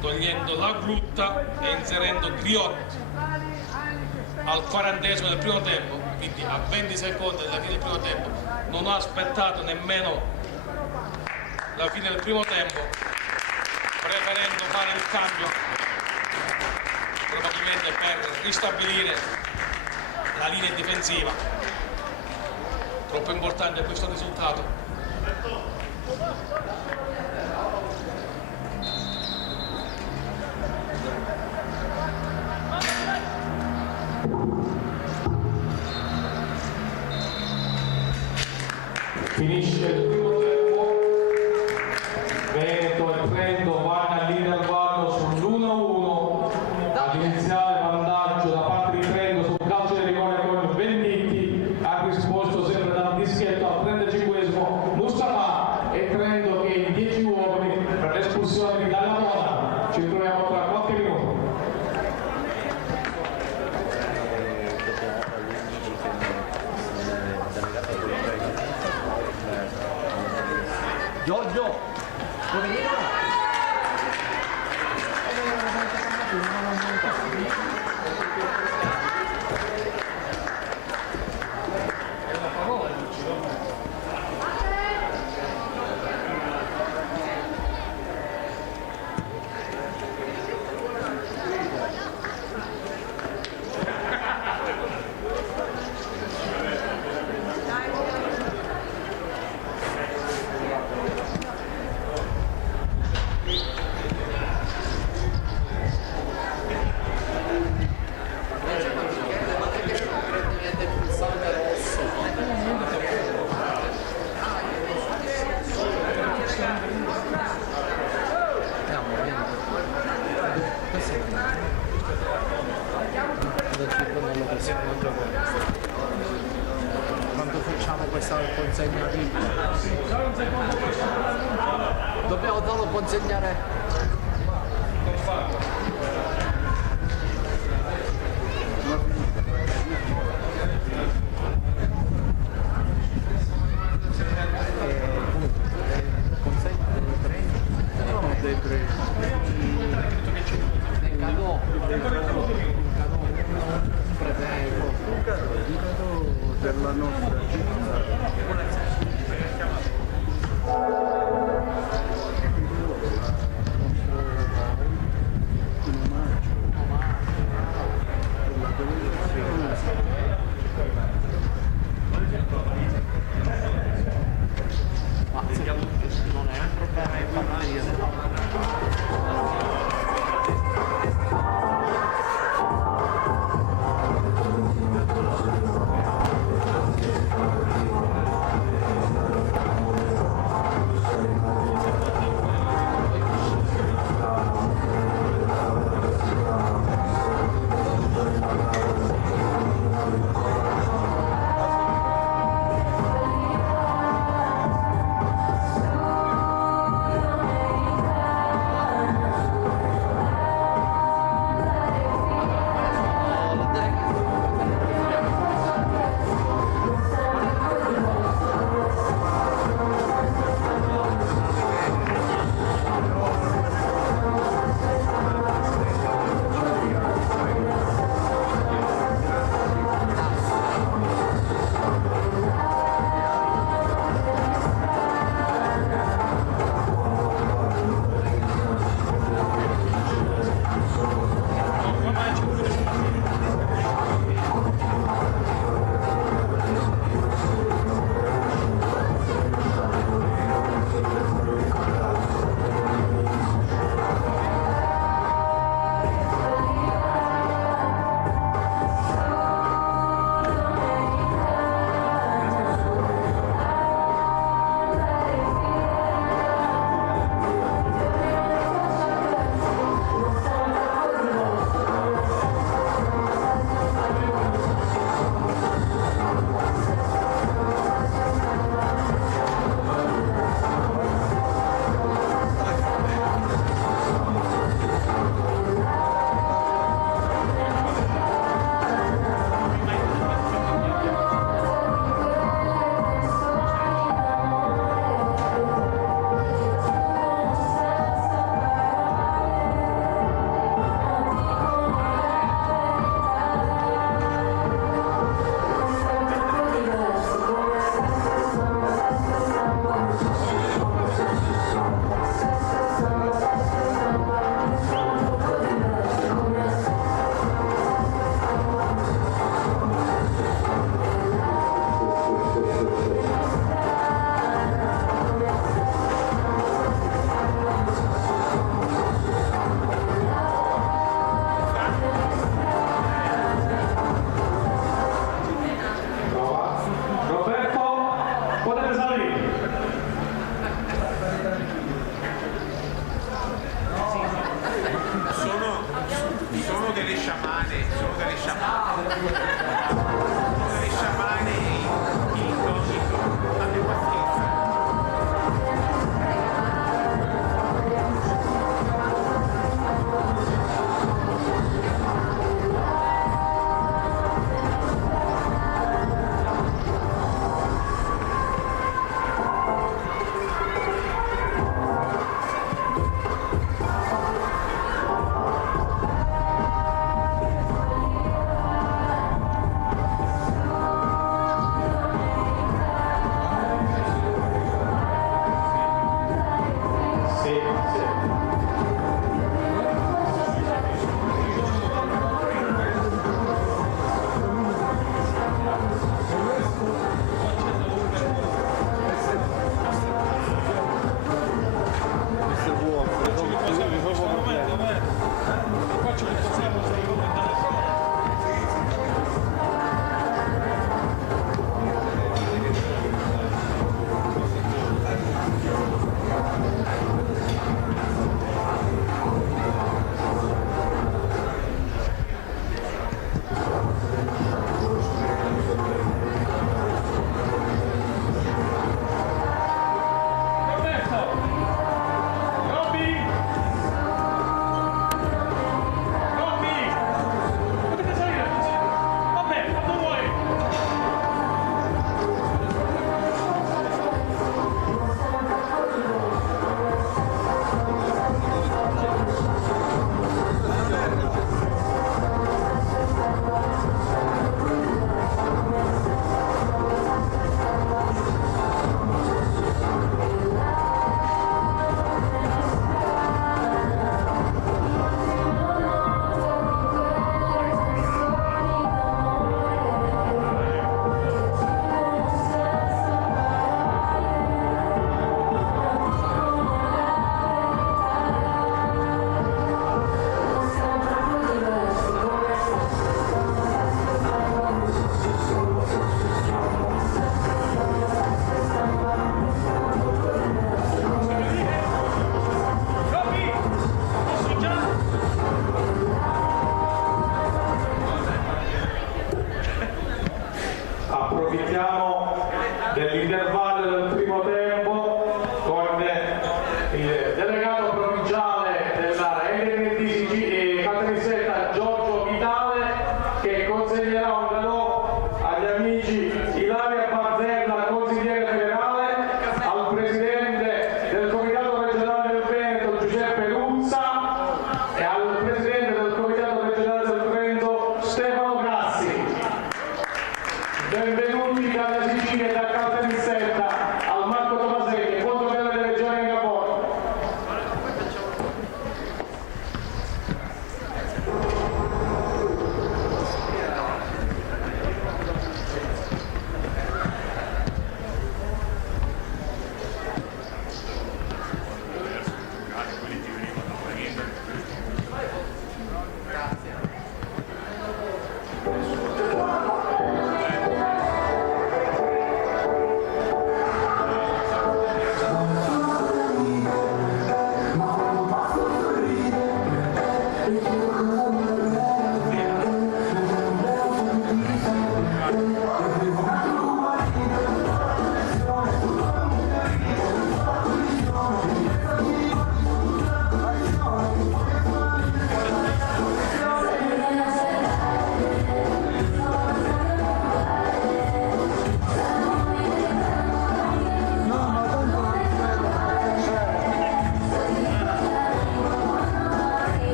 togliendo la Glutta e inserendo Griotti al 40esimo del primo tempo, quindi a 20 secondi dalla fine del primo tempo. Non ha aspettato nemmeno la fine del primo tempo, preferendo fare il cambio probabilmente per ristabilire la linea difensiva. Troppo importante questo risultato. Finisce il primo tempo, Veneto e Trento vanno all'intervallo sull'1-1, ad iniziale vantaggio da parte di Trento sul calcio di rigore con Venditti, ha risposto sempre dal dischetto al 35esimo Mustafa, e Trento che in 10 uomini per l'espulsione di Dalla Mona. Ci troviamo tra qualche minuto. Giorgio, puoi venire? Quando facciamo questa consegna qui? Dobbiamo solo consegnare. Per la nostra non è un problema in famiglia.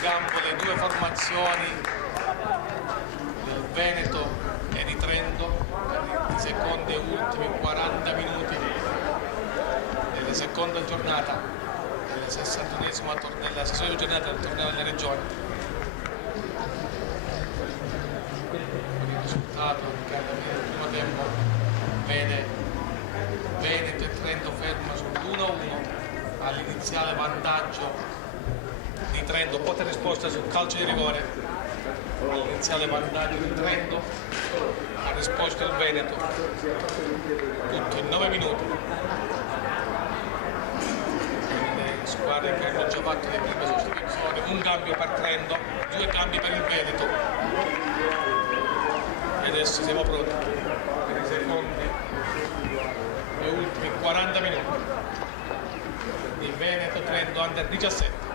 campo le due formazioni del Veneto e di Trento per i secondi e ultimi 40 minuti della seconda giornata della 61esima giornata del torneo delle regioni. Il risultato che alla fine del primo tempo vede Veneto e Trento fermo sull'1-1 all'iniziale vantaggio di Trento, un po' di risposta sul calcio di rigore, all'iniziale vantaggio di Trento, ha risposto il Veneto, tutto in 9 minuti. Le squadre che hanno già fatto le prime sostituzioni, un cambio per Trento, 2 cambi per il Veneto. E adesso siamo pronti per i secondi e ultimi 40 minuti di Veneto-Trento Under 17.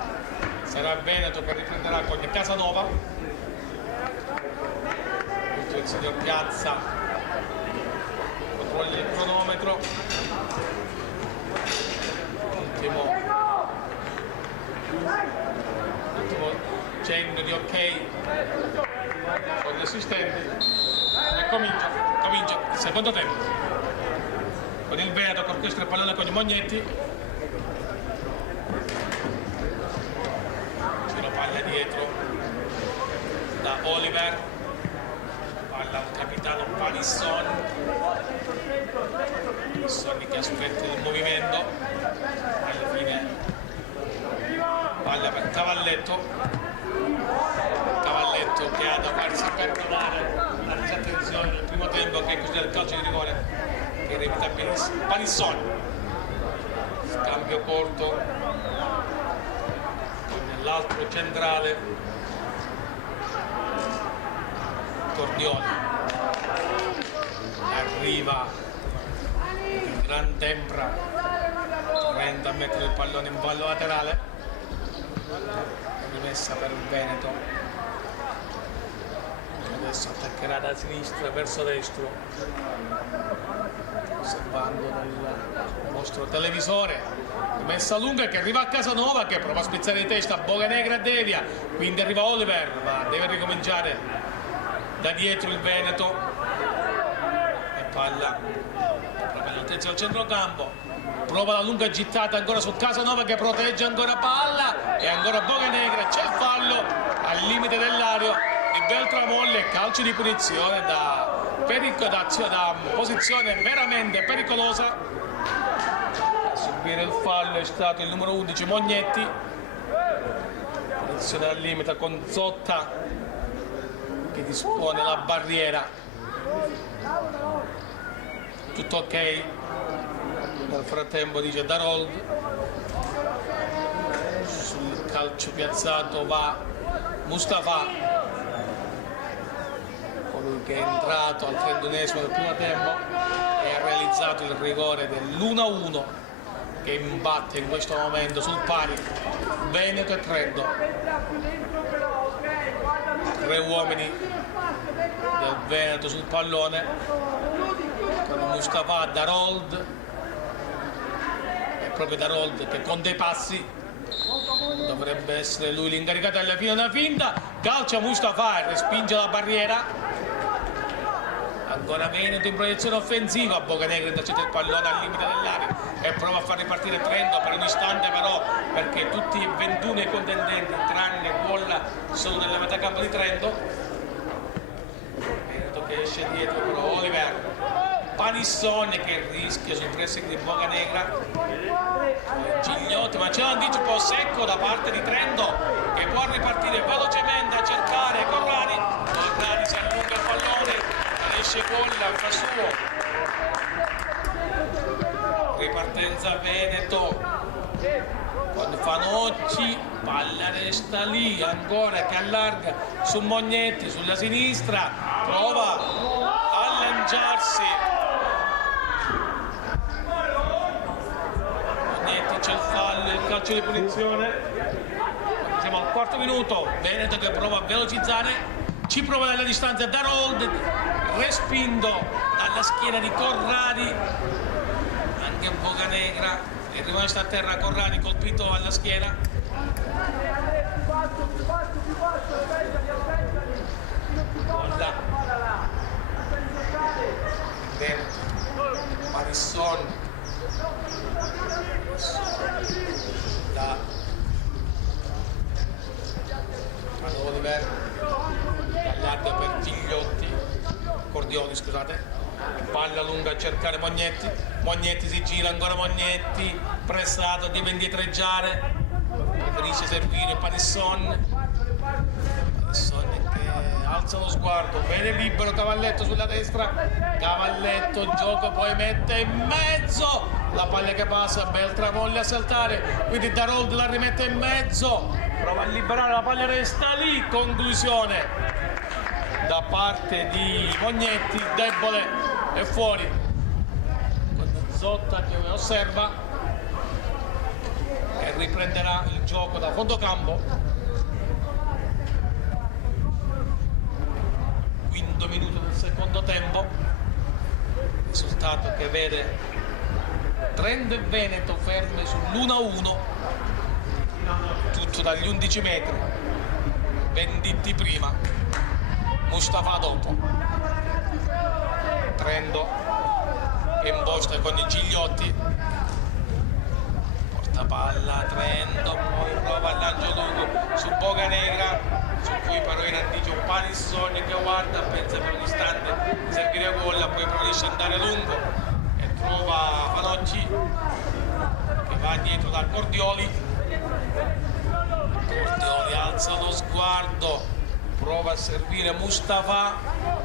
Sarà Veneto che riprenderà con il Casanova, il signor Piazza controlla il cronometro, ultimo cenno di ok con gli assistenti e comincia il secondo tempo con il Veneto con questo il pallone con i Mognetti. Dietro da Oliver, palla al capitano Panissoni che aspetta il movimento, alla fine palla per Cavalletto che ha da farsi perdonare la disattenzione del primo tempo, che è così del calcio di rigore che era inevitabilissimo. Panissoni, scambio corto l'altro centrale Tordioni, arriva il Gran Tempra, Trento a mettere il pallone in ballo laterale, rimessa per il Veneto, adesso attaccherà da sinistra verso destro, osservando nel nostro televisore. Messa lunga che arriva a Casanova, che prova a spezzare di testa Bocanegra a Devia, quindi arriva Oliver, ma deve ricominciare da dietro il Veneto e palla proprio all'altezza del centrocampo, prova la lunga gittata ancora su Casanova che protegge ancora palla e ancora Bocanegra, c'è il fallo al limite dell'area di Beltramolle, calcio di punizione da posizione veramente pericolosa. A subire il fallo è stato il numero 11 Mognetti, posizione al limite con Zotta che dispone la barriera, tutto ok. Nel frattempo dice Darold, sul calcio piazzato va Mustafa, colui che è entrato al 31esimo del primo tempo e ha realizzato il rigore dell'1-1 che imbatte in questo momento sul pari Veneto e Trento. 3 uomini del Veneto sul pallone con Mustafa, Darold, è proprio Darold che con dei passi dovrebbe essere lui l'incaricato. Alla fine una finta, calcia Mustafa e respinge la barriera. Ancora Veneto in proiezione offensiva, Bocanegra intercetta il pallone al limite dell'area e prova a far ripartire Trento per un istante, però, perché tutti i 21 i contendenti tranne Guolla sono nella metà campo di Trento. Veneto che esce dietro, però Oliver, Panissoni che rischia sul pressing di Bocanegra, Gigliotti, ma c'è un anticipo secco da parte di Trento che può ripartire velocemente a cercare Corradi. Corradi si allunga il pallone, esce Golla, fa suo, ripartenza Veneto con Fanocci, palla resta lì ancora che allarga su Mognetti sulla sinistra, prova a lanciarsi Mognetti, c'è il fallo, il calcio di punizione. Siamo al quarto minuto, Veneto che prova a velocizzare, ci prova dalla distanza Darold, respinto dalla schiena di Corradi, anche Bocanegra è rimasto a terra. Corradi colpito alla schiena, Panisson da Oliver, tagliata per Gigliotti, Cordioli scusate, palla lunga a cercare Mognetti, Mognetti si gira ancora, Mognetti pressato, deve indietreggiare, preferisce servire Panisson che alza lo sguardo, vede libero Cavalletto sulla destra, Cavalletto gioca, poi mette in mezzo la palla che passa, Beltrame voglia a saltare, quindi Darold la rimette in mezzo, prova a liberare, la palla resta lì, conclusione da parte di Mognetti, debole e fuori, con Zotta che osserva e riprenderà il gioco da fondo campo. Quinto minuto del secondo tempo, risultato che vede Trento e Veneto ferme sull'1-1, tutto dagli 11 metri, Venditti prima, Mustafa dopo. Trento imposta con i Gigliotti, porta palla Trento, poi prova il lancio lungo su Bocanegra, su cui però in anticipo Panisson che guarda, pensa per un istante di servire gol, poi riesce ad andare lungo e trova Vanocchi che va dietro da Cordioli. Cordioli alza lo sguardo, prova a servire Mustafa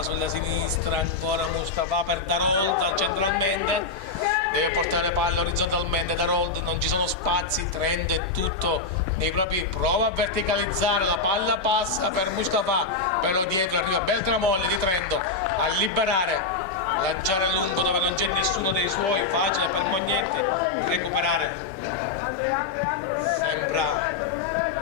sulla sinistra, ancora Mustafa per Darold al centralmente, deve portare palla orizzontalmente Darold, non ci sono spazi, Trento è tutto nei propri, prova a verticalizzare, la palla passa per Mustafa, però dietro arriva Beltramolle di Trento a liberare, lanciare a lungo dove non c'è nessuno dei suoi, facile per Mognetti recuperare. Sembra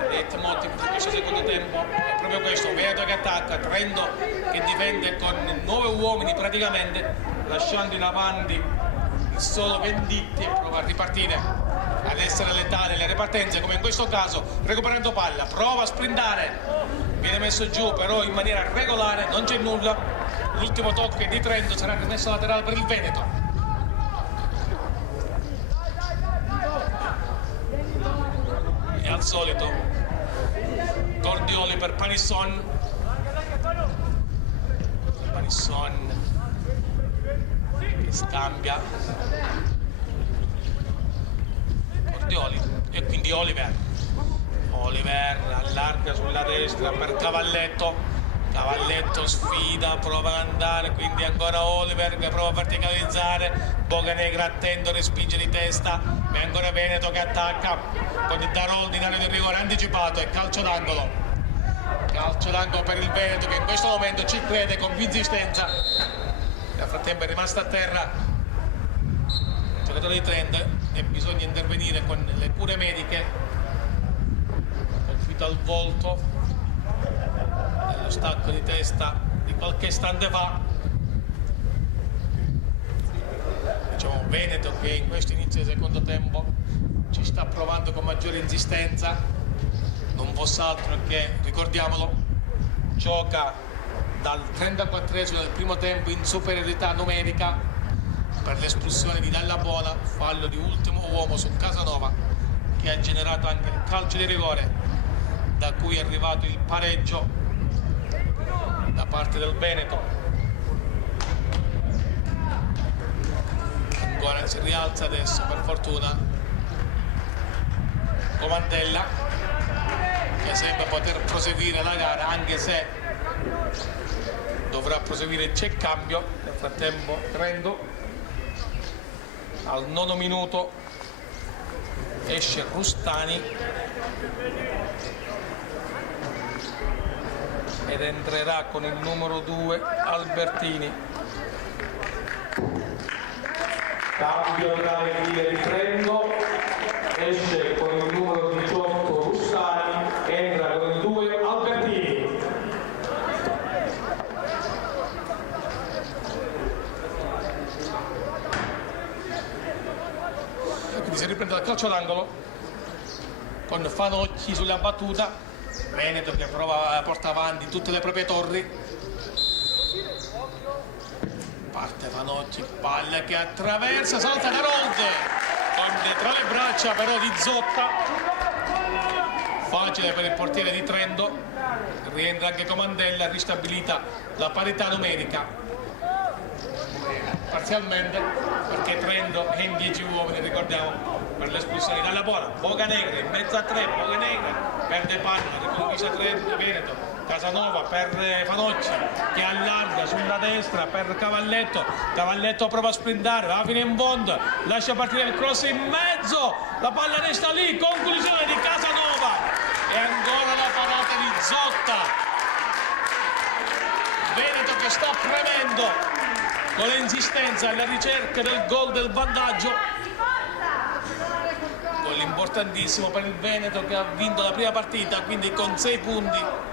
ritmo di questo secondo tempo è proprio questo, Veneto che attacca, Trento che difende con 9 uomini praticamente, lasciando in avanti il solo Venditti e prova a ripartire, ad essere letale le ripartenze come in questo caso, recuperando palla, prova a sprintare, viene messo giù però in maniera regolare, non c'è nulla, l'ultimo tocco di Trento sarà rimesso laterale per il Veneto. E al solito Cordioli per Panisson che scambia Cordioli e quindi Oliver allarga sulla destra per Cavalletto sfida, prova ad andare, quindi ancora Oliver che prova a verticalizzare, Bocanegra attento, respinge di testa e ancora Veneto che attacca con il Darold in area di rigore anticipato e calcio d'angolo per il Veneto che in questo momento ci crede con insistenza. Nel frattempo è rimasto a terra il giocatore di Trento e bisogna intervenire con le cure mediche, colpito al volto nello stacco di testa di qualche istante fa. Diciamo Veneto che in questo inizio di secondo tempo ci sta provando con maggiore insistenza, non fosse altro che, ricordiamolo, gioca dal 34esimo del primo tempo in superiorità numerica per l'espulsione di Dalla Bona, fallo di ultimo uomo su Casanova che ha generato anche il calcio di rigore da cui è arrivato il pareggio da parte del Veneto. Ancora si rialza adesso per fortuna Comandella che sembra poter proseguire la gara, anche se dovrà proseguire, c'è cambio. Nel frattempo Trento al 9° minuto esce Rustani ed entrerà con il numero 2 Albertini. Cambio tra le file di Trento, esce con il numero 18 Rustani, entra con il 2 Albertini. E quindi si riprende dal calcio d'angolo con Fanocchi sulla battuta, Veneto che prova a portare avanti tutte le proprie torri, Parte Vanocchi, palla che attraversa, salta da Rold con tra le braccia però di Zotta, facile per il portiere di Trento, rientra anche Comandella, ristabilita la parità numerica parzialmente perché Trento è in 10 uomini, ricordiamo, per l'espulsione dalla buona. Bocanegra in mezzo a 3, Bocanegra perde palla, riconquista Trento, Veneto. Casanova per Vanocchi che allarga sulla destra per Cavalletto, Cavalletto prova a sprintare, va fino in fondo, lascia partire il cross in mezzo, la palla resta lì, conclusione di Casanova e ancora la parata di Zotta. Veneto che sta premendo con l'insistenza alla ricerca del gol del vantaggio, gol importantissimo per il Veneto che ha vinto la prima partita, quindi con 6 punti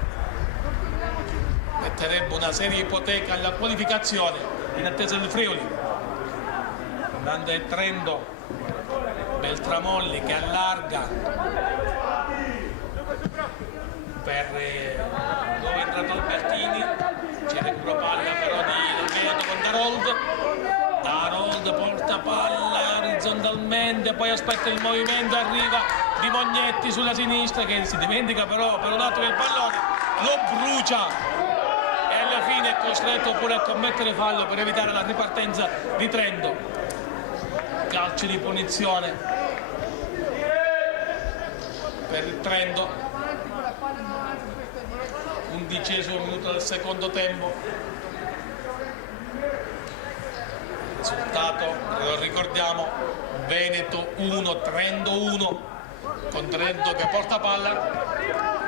metterebbe una seria ipoteca alla qualificazione in attesa del Friuli. Andando è Trento, Beltramolli che allarga per dove è entrato Albertini, c'è recupero palla però di Veneto con Darold porta palla orizzontalmente, poi aspetta il movimento, arriva Di Mognetti sulla sinistra che si dimentica però per un attimo il pallone, lo brucia e alla fine è costretto pure a commettere fallo per evitare la ripartenza di Trento. Calcio di punizione per il Trento, 11° minuto del secondo tempo. Il risultato, lo ricordiamo, Veneto 1, Trento 1, con Trento che porta palla,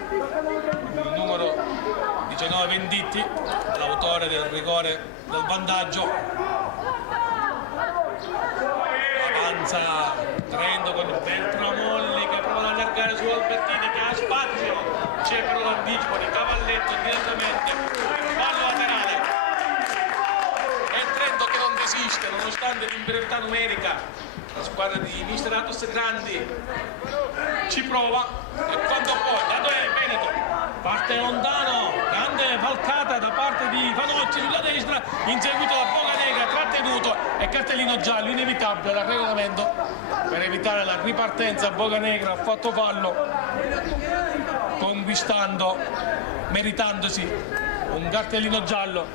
il numero 19 Venditti, l'autore del rigore del vantaggio. Avanza Trento con Beltramolli che prova ad allargare su Albertini che ha spazio, c'è però l'anticipo di Cavalletto direttamente, fallo laterale e Trento che non desiste nonostante l'inferiorità numerica. La squadra di mister Atos Grandi ci prova e quando poi da dove è Veneto parte lontano, grande falcata da parte di Vanocchi sulla destra, inseguito da Bocanegra, trattenuto e cartellino giallo inevitabile dal regolamento per evitare la ripartenza. Bocanegra ha fatto fallo conquistando, meritandosi un cartellino giallo.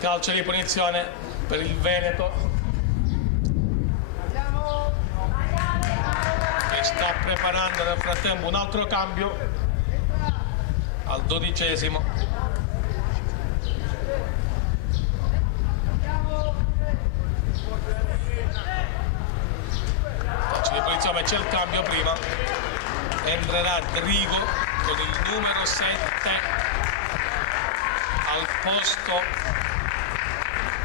Calcio di punizione per il Veneto che sta preparando nel frattempo un altro cambio al 12°. Calcio di punizione, ma c'è il cambio prima, entrerà Drigo con il numero 7 al posto,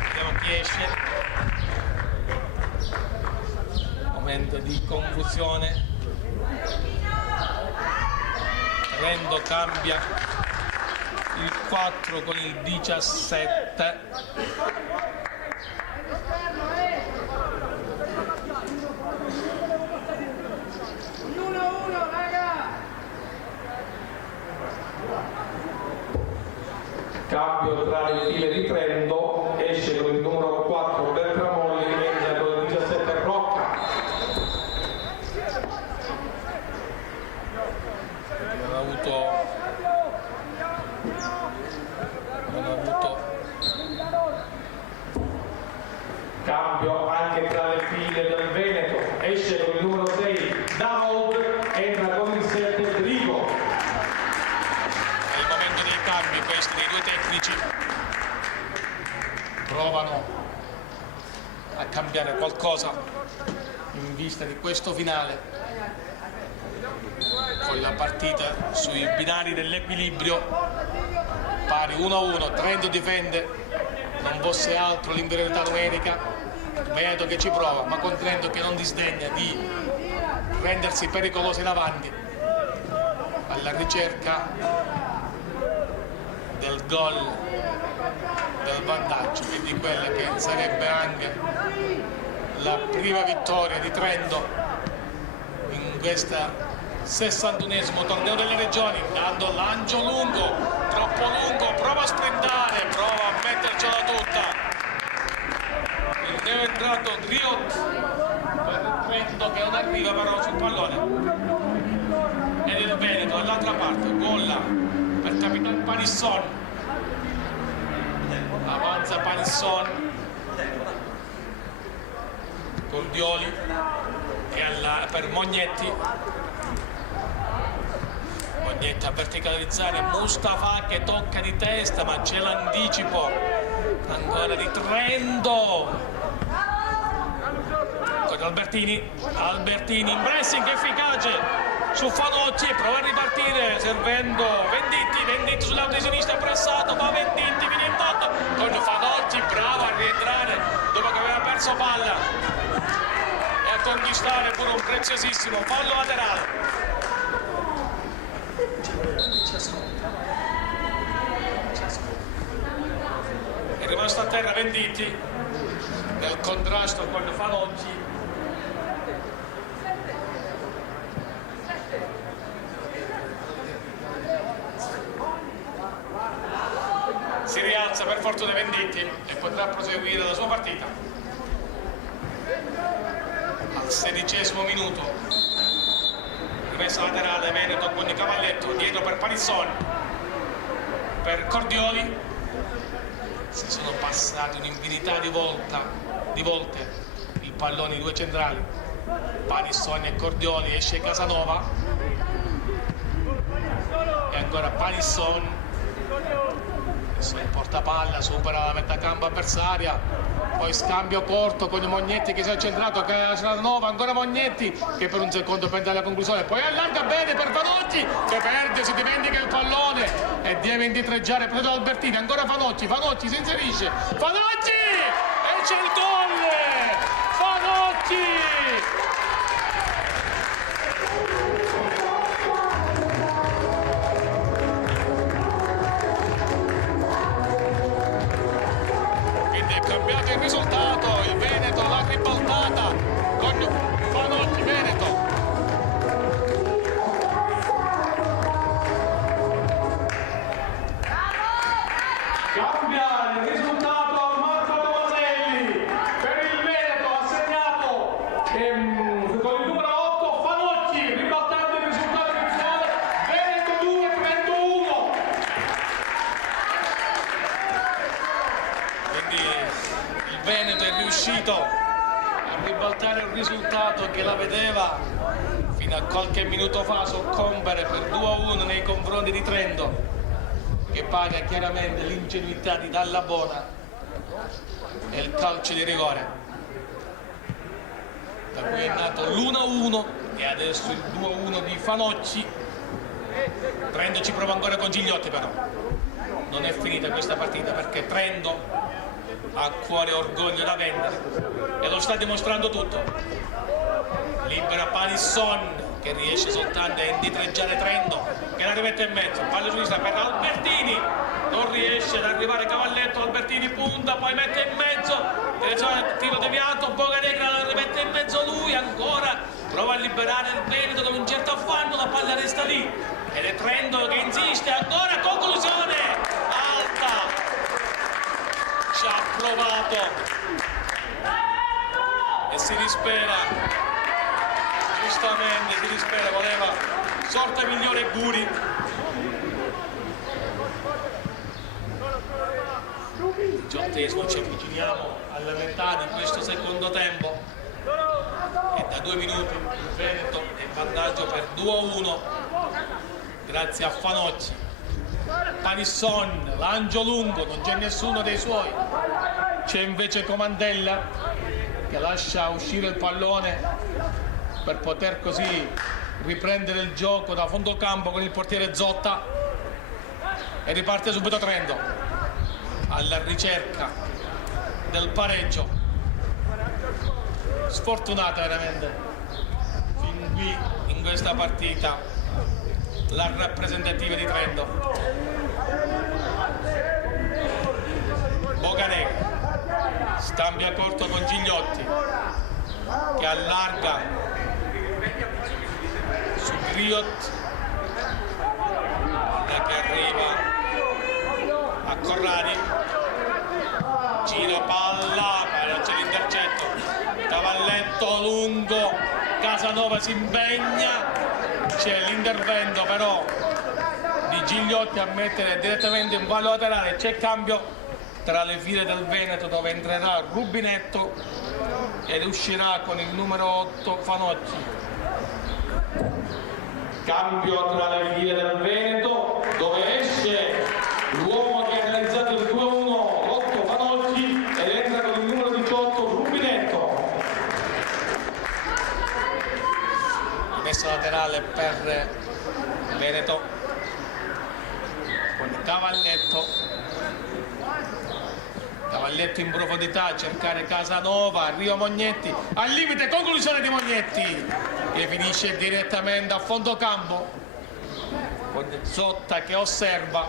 vediamo chi esce, momento di confusione. Trento cambia il 4 con il 17. Cambio tra le file di Trento, esce con il numero 4 Beltramolli, entra con il 17 Rocca. Non ha avuto Cambio anche tra le file del Veneto, esce con il numero 6 Darold, entra con il 7 Drigo. È il momento dei cambi questi dei due tecnici, provano a cambiare qualcosa in vista di questo finale, con la partita sui binari dell'equilibrio, pari 1-1, Trento difende, non fosse altro l'inferiorità numerica, Veneto che ci prova, ma con Trento che non disdegna di rendersi pericolosi davanti alla ricerca del gol del vantaggio e di quella che sarebbe anche la prima vittoria di Trento in questa 61esimo torneo delle regioni, dando lancio lungo, troppo lungo, prova a sprintare, prova a mettercela tutta. Il neo entrato Griot per il Trento che non arriva però sul pallone. Ed il Veneto dall'altra parte, Golla per capitano Panisson. Avanza Panisson. Cordioli e per Mognetti a verticalizzare Mustafa che tocca di testa ma c'è l'anticipo ancora di Trento con Albertini in pressing efficace su Fanocci, prova a ripartire servendo Venditti sull'auto di sinistra pressato, ma Venditti viene in moto con Fanocci bravo a rientrare dopo che aveva perso palla e a conquistare pure un preziosissimo fallo laterale. È rimasto a terra Venditti nel contrasto con Fanocci. Si rialza per fortuna Venditti e potrà proseguire la sua partita. Al 16° minuto, rimessa laterale Veneto con Cavalletto, dietro per Panisson, per Cordioli. Si sono passati un'infinità di volte il pallone di due centrali, Panisson e Cordioli, esce Casanova e ancora Panisson. Il portapalla supera la metà campo avversaria, poi scambio corto con Mognetti che si è accentrato, Casanova, ancora Mognetti che per un secondo prende la conclusione, poi allarga bene per Fanocci che perde, si dimentica il pallone e deve inditreggiare preso Albertini, ancora Fanocci si inserisce, Fanocci e c'è il gol, Fanocci! Cambiato il risultato, il Veneto l'ha ribaltata con Fanocci Veneto. Cambia il risultato Marco Tomaselli per il Veneto, ha segnato con il numero 8 Fanocci, ribaltando il risultato iniziale, Veneto 2, Trento 1. Quindi il Veneto è riuscito a ribaltare un risultato che la vedeva fino a qualche minuto fa soccombere per 2-1 nei confronti di Trento, che paga chiaramente l'ingenuità di Dall'Abona e il calcio di rigore, da cui è nato l'1-1 e adesso il 2-1 di Fanocci. Trento ci prova ancora con Gigliotti, però non è finita questa partita perché Trento ha cuore e orgoglio da vendere e lo sta dimostrando tutto. Libera Panisson che riesce soltanto a inditreggiare Trento che la rimette in mezzo, palla sinistra per Albertini, non riesce ad arrivare Cavalletto, Albertini punta, poi mette in mezzo, direzione tiro deviato, Bocanegra la rimette in mezzo lui, ancora prova a liberare il Veneto con un certo affanno, la palla resta lì ed è Trento che insiste, ancora conclusione alta. Ci ha provato e si dispera, giustamente si dispera, voleva sorte migliore Guri. Diciottesimo, ci avviciniamo alla metà di questo secondo tempo e da 2 minuti il Veneto è in vantaggio per 2-1 grazie a Fanocci. Panisson, lancio lungo, non c'è nessuno dei suoi, c'è invece Comandella che lascia uscire il pallone per poter così riprendere il gioco da fondo campo con il portiere Zotta e riparte subito Trento alla ricerca del pareggio. Sfortunata veramente fin qui in questa partita la rappresentativa di Trento. Bocanegra scambia corto con Gigliotti che allarga su Griot che arriva a Corradi, gira palla, c'è l'intercetto, Cavalletto lungo, Casanova si impegna, c'è l'intervento però di Gigliotti a mettere direttamente in fallo laterale, c'è cambio tra le file del Veneto dove entrerà Rubinetto ed uscirà con il numero 8 Fanocchi. Cambio tra le file del Veneto dove esce l'uomo che ha realizzato il 2-1, 8 Fanocchi, ed entra con il numero 18 Rubinetto. Messa laterale per Veneto con Cavalletto in profondità a cercare Casanova, arriva Mognetti, al limite, conclusione di Mognetti che finisce direttamente a fondo campo con Zotta che osserva,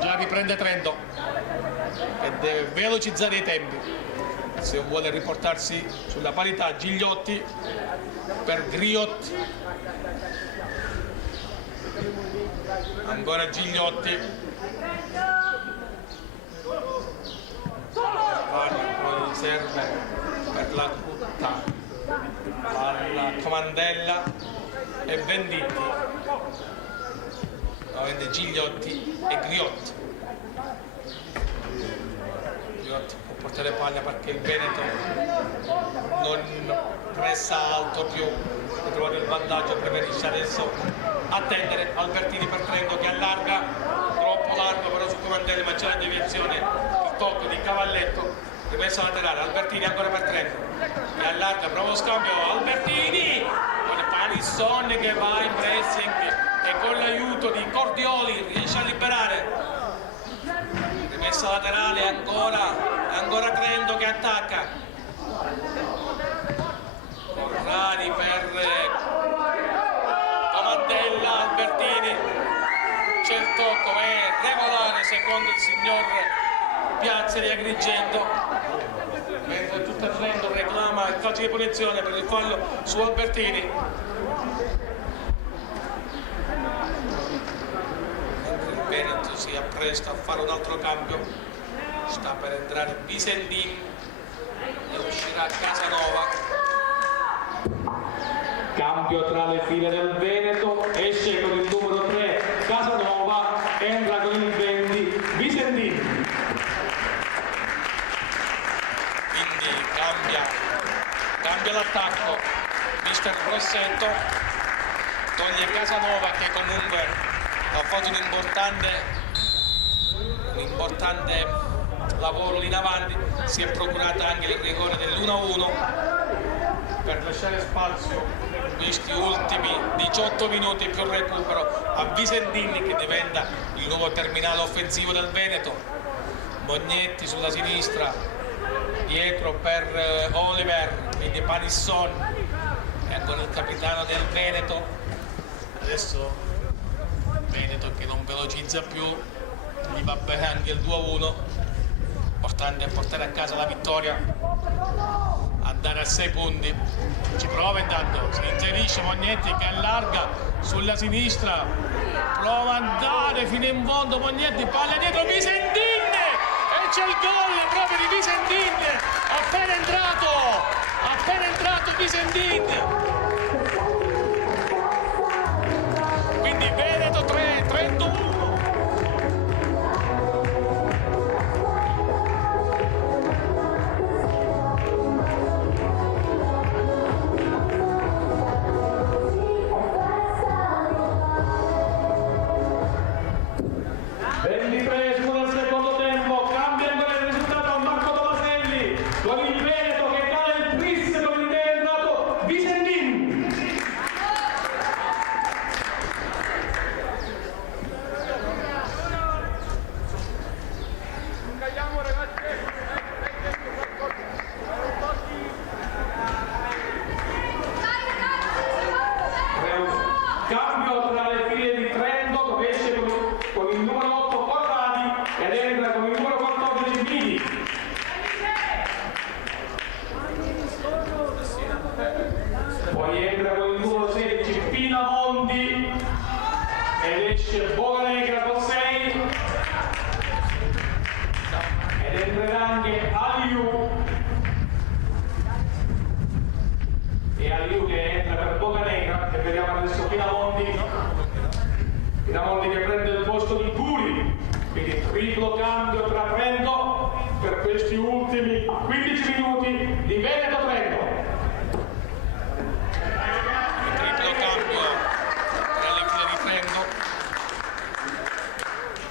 già riprende Trento e deve velocizzare i tempi se vuole riportarsi sulla parità. Gigliotti per Griot, ancora Gigliotti, poi serve per la Cutta alla Comandella e Venditti, nuovamente Gigliotti e Griot. Griot può portare palla perché il Veneto non pressa alto più, ha trovato il vantaggio, preferisce adesso attendere. Albertini per Trento che allarga, troppo largo però su Comandella, ma c'è la deviazione, il tocco di Cavalletto, rimessa laterale, Albertini ancora per Trento che allarga, prova lo scambio, Albertini con Panisson che va in pressing e con l'aiuto di Cordioli riesce a liberare, rimessa laterale, ancora Trento che attacca, Corradi per Comandella, Albertini, c'è il tocco, è regolare secondo il signor Piazza di Agrigento, mentre tutta Trento reclama il calcio di punizione per il fallo su Albertini. Mentre il Veneto si appresta a fare un altro cambio, sta per entrare Visentin e uscirà Casanova. Cambio tra le file del Veneto, esce con il numero 3 Casanova, entra con il 20 Visentin. Quindi cambia l'attacco mister Rossetto, toglie Casanova che comunque ha fatto un importante lavoro lì in avanti, si è procurata anche il rigore dell'1-1 per lasciare spazio questi ultimi 18 minuti più recupero a Visentini che diventa il nuovo terminale offensivo del Veneto. Mognetti sulla sinistra, dietro per Oliver, quindi Panisson e ancora il capitano del Veneto. Adesso Veneto che non velocizza più, gli va bene anche il 2-1, importante è portare a casa la vittoria, andare a 6 punti. Ci prova intanto, si inserisce Mognetti che allarga sulla sinistra, prova ad andare fino in fondo Mognetti, palla dietro Visentin e c'è il gol proprio di Visentin, appena entrato Visentin, quindi Veneto 3, Trento 1. Con vediamo adesso Pinamonti che prende il posto di Guri, quindi triplo cambio tra Trento per questi ultimi 15 minuti di Veneto-Trento. Triplo cambio tra le file di Trento,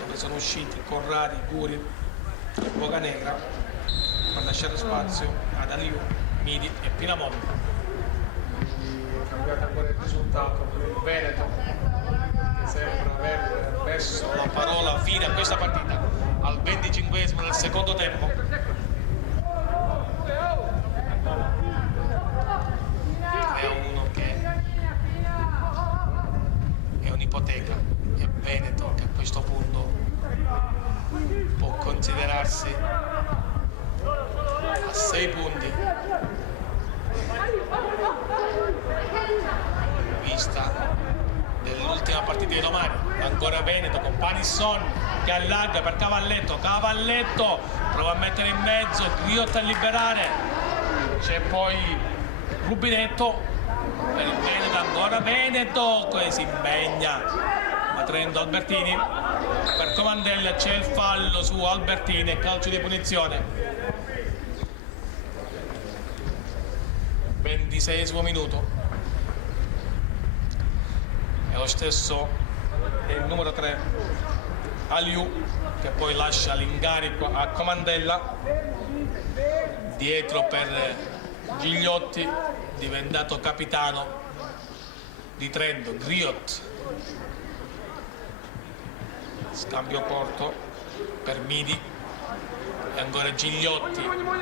dove sono usciti Corradi, Guri e Bocanegra per lasciare spazio ad Aliu, Midi e Pinamonti. È cambiato ancora il risultato per il Veneto, che sembra aver perso La parola fine a questa partita al 25esimo del secondo tempo. 3-1 che è un'ipoteca, e Veneto che a questo punto può considerarsi a 6 punti vista dell'ultima partita di domani. Ancora Veneto con Panisson che allarga per Cavalletto prova a mettere in mezzo, Griot a liberare, c'è poi Rubinetto per il Veneto, ancora Veneto che si impegna ma Trento Albertini per Comandella, c'è il fallo su Albertini e calcio di punizione. 26esimo minuto, è lo stesso del numero 3 Aliu che poi lascia l'incarico a Comandella, dietro per Gigliotti diventato capitano di Trento, Griot, scambio corto per Midi e ancora Gigliotti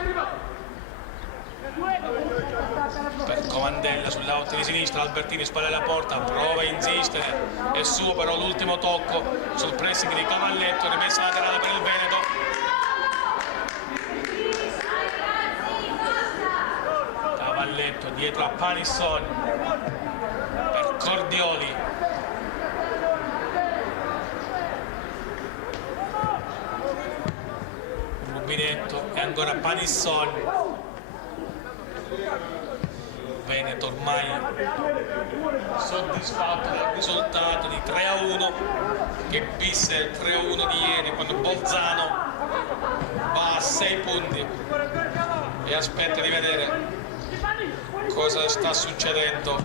per Comandella sull'out di sinistra, Albertini spalla la porta, prova a insistere, è suo però l'ultimo tocco sul pressing di Cavalletto, rimessa laterale per il Veneto. Cavalletto dietro a Panisson per Cordioli, Rubinetto e ancora Panisson. Veneto ormai soddisfatto del risultato di 3-1 che visse il 3-1 di ieri quando Bolzano va a 6 punti e aspetta di vedere cosa sta succedendo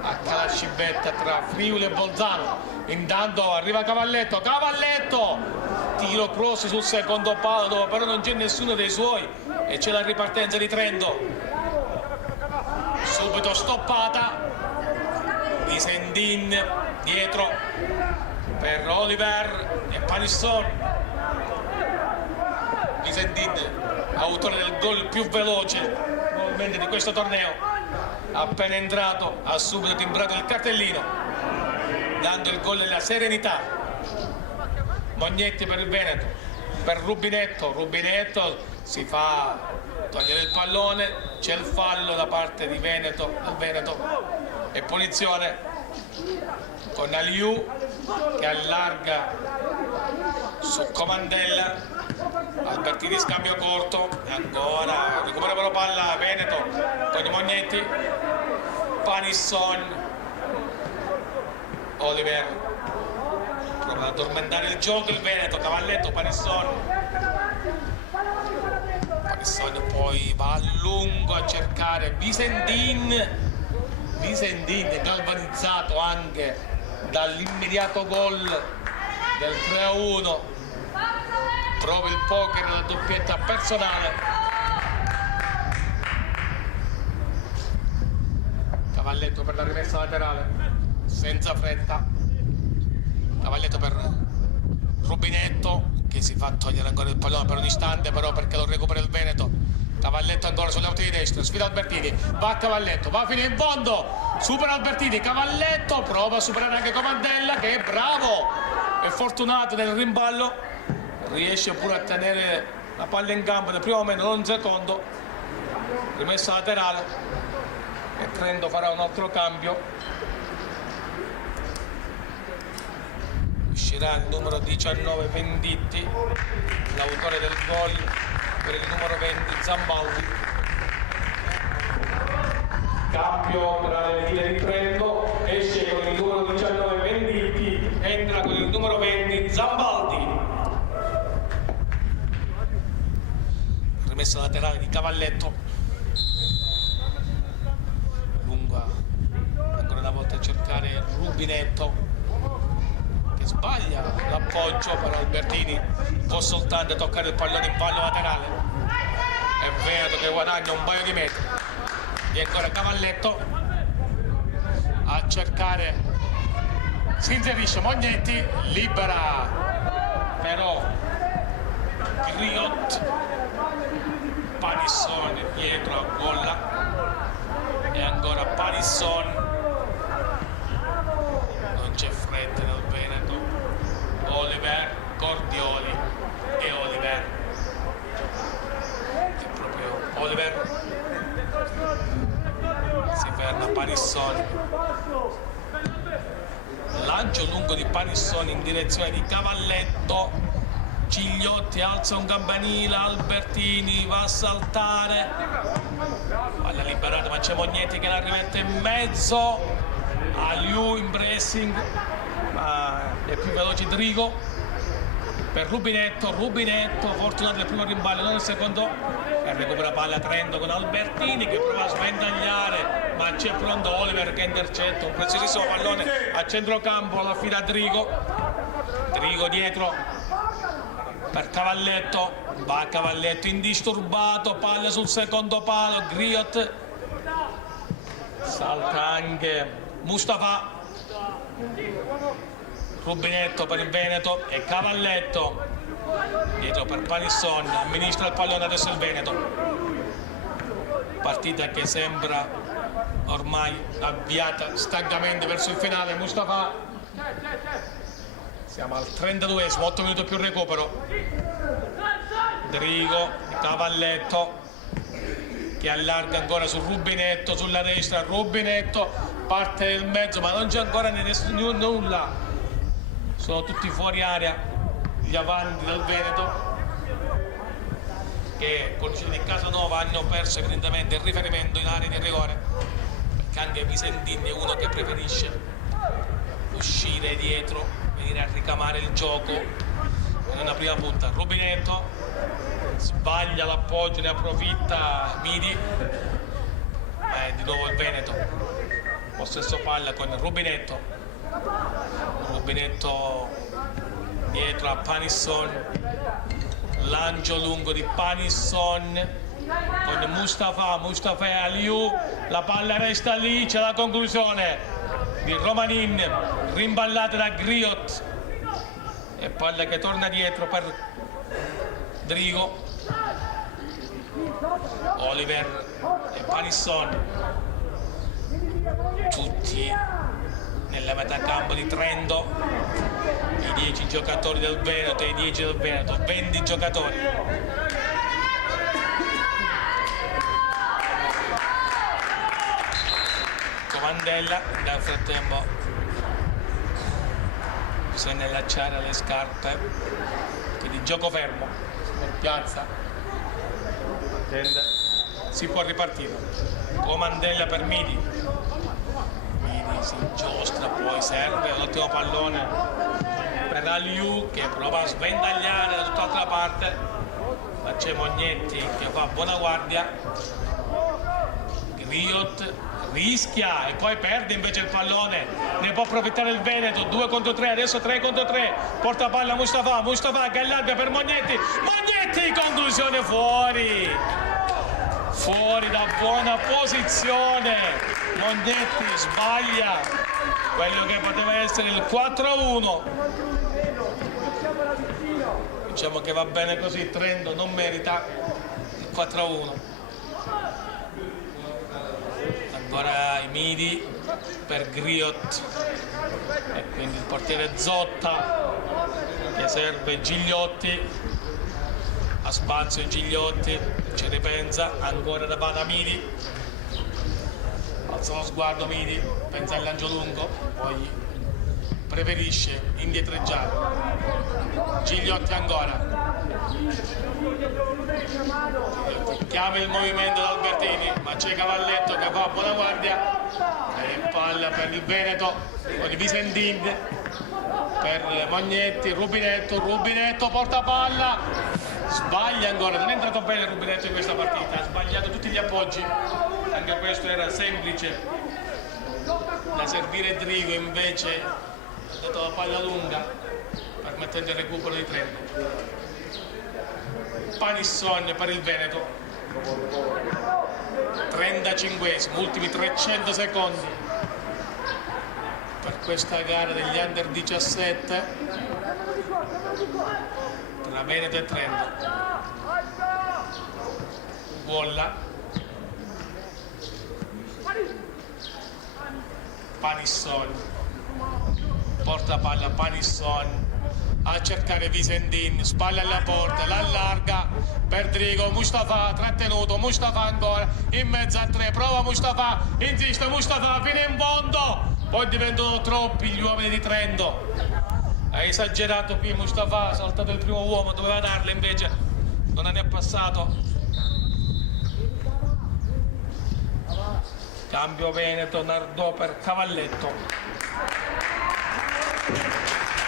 a Calacibetta tra Friuli e Bolzano. Intanto arriva Cavalletto, tiro cross sul secondo palo dove però non c'è nessuno dei suoi e c'è la ripartenza di Trento, subito stoppata, Visendin dietro per Oliver e Panisson. Visendin, autore del gol più veloce probabilmente di questo torneo, appena entrato ha subito timbrato il cartellino dando il gol nella serenità. Mognetti per il Veneto, per Rubinetto si fa togliere il pallone, c'è il fallo da parte di Veneto, al Veneto e punizione con Aliu che allarga su Comandella, Albertini scambio corto e ancora recupera però palla Veneto con i Mognetti, Panisson, Oliver prova ad addormentare il gioco il Veneto, Cavalletto, Panisson poi va a lungo a cercare Visendin galvanizzato anche dall'immediato gol del 3-1, trova il poker la doppietta personale. Cavalletto per la rimessa laterale senza fretta, Cavalletto per Rubinetto che si fa togliere ancora il pallone per un istante però perché lo recupera il Veneto. Cavalletto ancora sull'auto di destra, sfida Albertini, va Cavalletto, va fino in fondo, supera Albertini, Cavalletto prova a superare anche Comandella che è bravo, è fortunato nel rimballo, riesce pure a tenere la palla in campo nel primo momento, non un secondo, rimessa laterale e Trento farà un altro cambio. Uscirà il numero 19 Venditti, l'autore del gol per il numero 20 Zambaldi. cambio tra le file di Trento, esce con il numero 19 Venditti, entra con il numero 20 Zambaldi. Rimessa laterale di Cavalletto, lunga ancora una volta a cercare Rubinetto che sbaglia l'appoggio, però Albertini può soltanto toccare il pallone in ballo laterale, è Veneto che guadagna un paio di metri e ancora Cavalletto a cercare, si inserisce Mognetti, libera però Griot, Panissone dietro a Golla e ancora Panissone, non c'è fretta nel Veneto, Oliver, Cordioli e Oliver, è proprio Oliver, si ferma Panissone, lancio lungo di Panissone in direzione di Cavalletto, Gigliotti alza un campanile, Albertini va a saltare, palla liberata ma c'è Mognetti che la rimette in mezzo, Aliu in pressing, ma è più veloce Drigo per Rubinetto, fortunato nel primo rimbalzo, non il secondo, e recupera palla Trento con Albertini che prova a sventagliare, ma c'è pronto Oliver che intercetta un preziosissimo pallone a centrocampo, alla fila Drigo dietro per Cavalletto, va Cavalletto indisturbato, palla sul secondo palo, Griot, salta anche Mustafa, Rubinetto per il Veneto e Cavalletto dietro per Panissone, amministra il pallone adesso il Veneto, partita che sembra ormai avviata stancamente verso il finale. Mustafa, siamo al 32esimo, 8 minuti più recupero. Drigo, Cavalletto che allarga ancora su Rubinetto sulla destra, Rubinetto parte nel mezzo ma non c'è ancora nulla, sono tutti fuori area gli avanti del Veneto che con i di Casanova hanno perso evidentemente il riferimento in area di rigore, perché anche Visentini è uno che preferisce uscire dietro, venire a ricamare il gioco in una prima punta. Rubinetto sbaglia l'appoggio, ne approfitta Midi, di nuovo il Veneto, possesso palla con Rubinetto dietro a Panissone, lancio lungo di Panissone con Mustafa e Aliu, la palla resta lì, c'è la conclusione di Romanin, rimballata da Griot e palla che torna dietro per Drigo, Oliver e Panissone, tutti nella metà campo di Trento, i 10 giocatori del Veneto e i 10 del Veneto, 20 giocatori. Comandella, nel frattempo bisogna allacciare le scarpe, quindi gioco fermo, piazza, si può ripartire. Comandella per Midi si ingiostra, poi serve un ottimo pallone per Aliu che prova a sventagliare da tutt'altra parte, ma c'è Mognetti che fa buona guardia, Griot rischia e poi perde invece il pallone, ne può approfittare il Veneto, 2 contro 3, adesso 3 contro 3, porta palla Mustafa che allarga per Mognetti, conclusione fuori da buona posizione, Mognetti sbaglia quello che poteva essere il 4-1, diciamo che va bene così, Trento non merita il 4-1. Ancora i Midi per Griot e quindi il portiere Zotta che serve Gigliotti, a spazio Gigliotti, ci ripensa, ancora da Vada Midi, alza lo sguardo Midi, pensa al lancio lungo, poi preferisce indietreggiare. Gigliotti ancora, chiama il movimento da Albertini, ma c'è Cavalletto che fa buona guardia e palla per il Veneto con i Visentin per Magnetti, Rubinetto porta palla, sbaglia ancora, non è entrato bene Rubinetto in questa partita, ha sbagliato tutti gli appoggi, anche questo era semplice da servire Drigo, invece ha dato la palla lunga permettendo il recupero di Trento. Panisson per il Veneto, 35esimo, ultimi 300 secondi per questa gara degli under 17 tra Veneto e Trento. Bolla, Panisson porta palla, Panisson a cercare Visentin, spalla alla porta, l'allarga per Drigo, Mustafa trattenuto, Mustafa ancora in mezzo a tre, prova Mustafa, insiste Mustafa fino in fondo, poi diventano troppi gli uomini di Trento, ha esagerato qui Mustafa, ha saltato il primo uomo, doveva darle, invece non ne è passato. Cambio Veneto, Nardò per Cavalletto.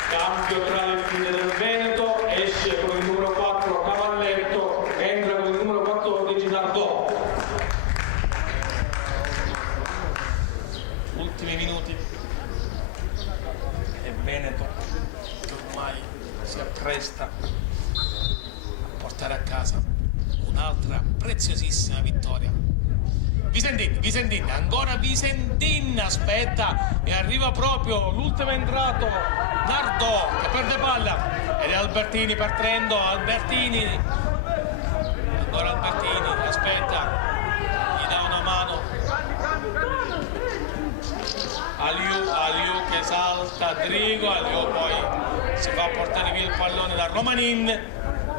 Cambio tra le file del Veneto, esce con il numero 4 Cavalletto, entra con il numero 14 Nardò. Ultimi minuti e Veneto che ormai si appresta a portare a casa un'altra preziosissima vittoria. Visentin, ancora Visentin, aspetta e arriva proprio l'ultimo entrato Nardò che perde palla ed è Albertini per Trento, Albertini, ancora Albertini, aspetta, gli dà una mano, Aliu che salta, Drigo, Aliu poi si fa portare via il pallone da Romanin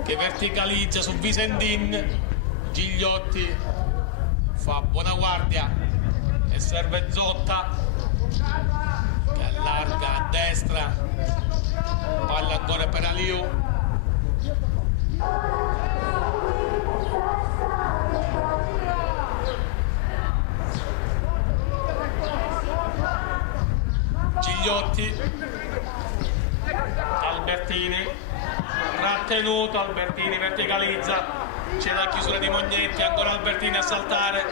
che verticalizza su Visentin, Gigliotti fa buona guardia e serve Zotta che allarga a destra, palla ancora per Aliu, Gigliotti, Albertini trattenuto, Albertini verticalizza, c'è la chiusura di Magnetti, ancora Albertini a saltare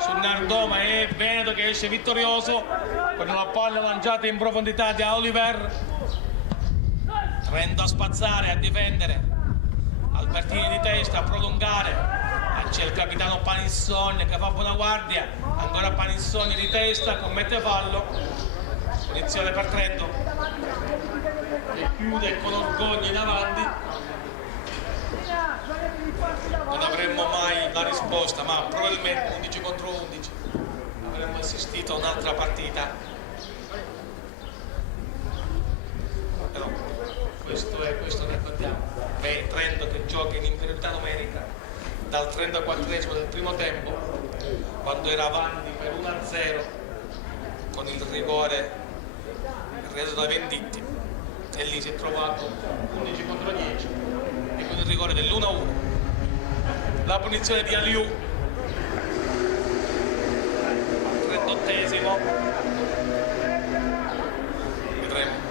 su Nardò, ma è Veneto che esce vittorioso con una palla lanciata in profondità di Oliver. Trento a spazzare, a difendere, Albertini di testa a prolungare, c'è il capitano Panisson che fa buona guardia, ancora Panisson di testa, commette fallo, punizione per Trento e chiude con orgoglio in avanti. Non avremmo mai la risposta, ma probabilmente 11 contro 11 avremmo assistito a un'altra partita. Però questo che guardiamo. Trento che gioca in inferiorità numerica dal 34esimo del primo tempo, quando era avanti per 1-0 con il rigore reso da Venditti, e lì si è trovato 11 contro 10 e con il rigore dell'1-1. La punizione di Aliu al 38esimo, vedremo.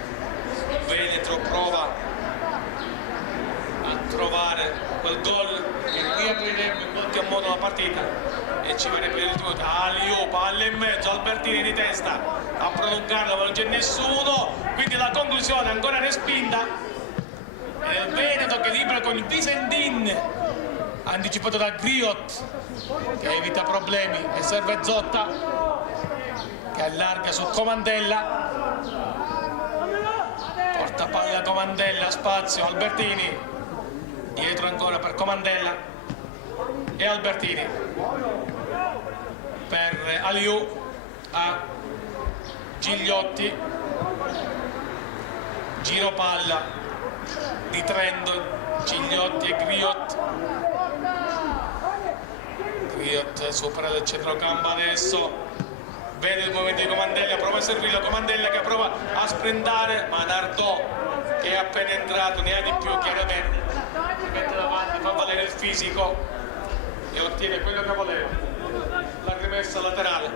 Veneto prova a trovare quel gol che riaprirebbe in qualche modo la partita e ci verrebbe l'ultimo. Aliu, palla in mezzo, Albertini di testa a prolungarla, ma non c'è nessuno, quindi la conclusione ancora respinta. E il Veneto che libera con il Visentin, anticipato da Griot che evita problemi, e serve Zotta che allarga su Comandella, porta palla Comandella, spazio, Albertini dietro ancora per Comandella e Albertini per Aliu a Gigliotti, giro palla di Trento, Gigliotti e Griot supera il centrocampo adesso, vede il movimento di Comandella, prova a servirlo, Comandella che prova a sprintare, ma Nardò che è appena entrato ne ha di più chiaramente. valere il fisico e ottiene quello che voleva, la rimessa laterale,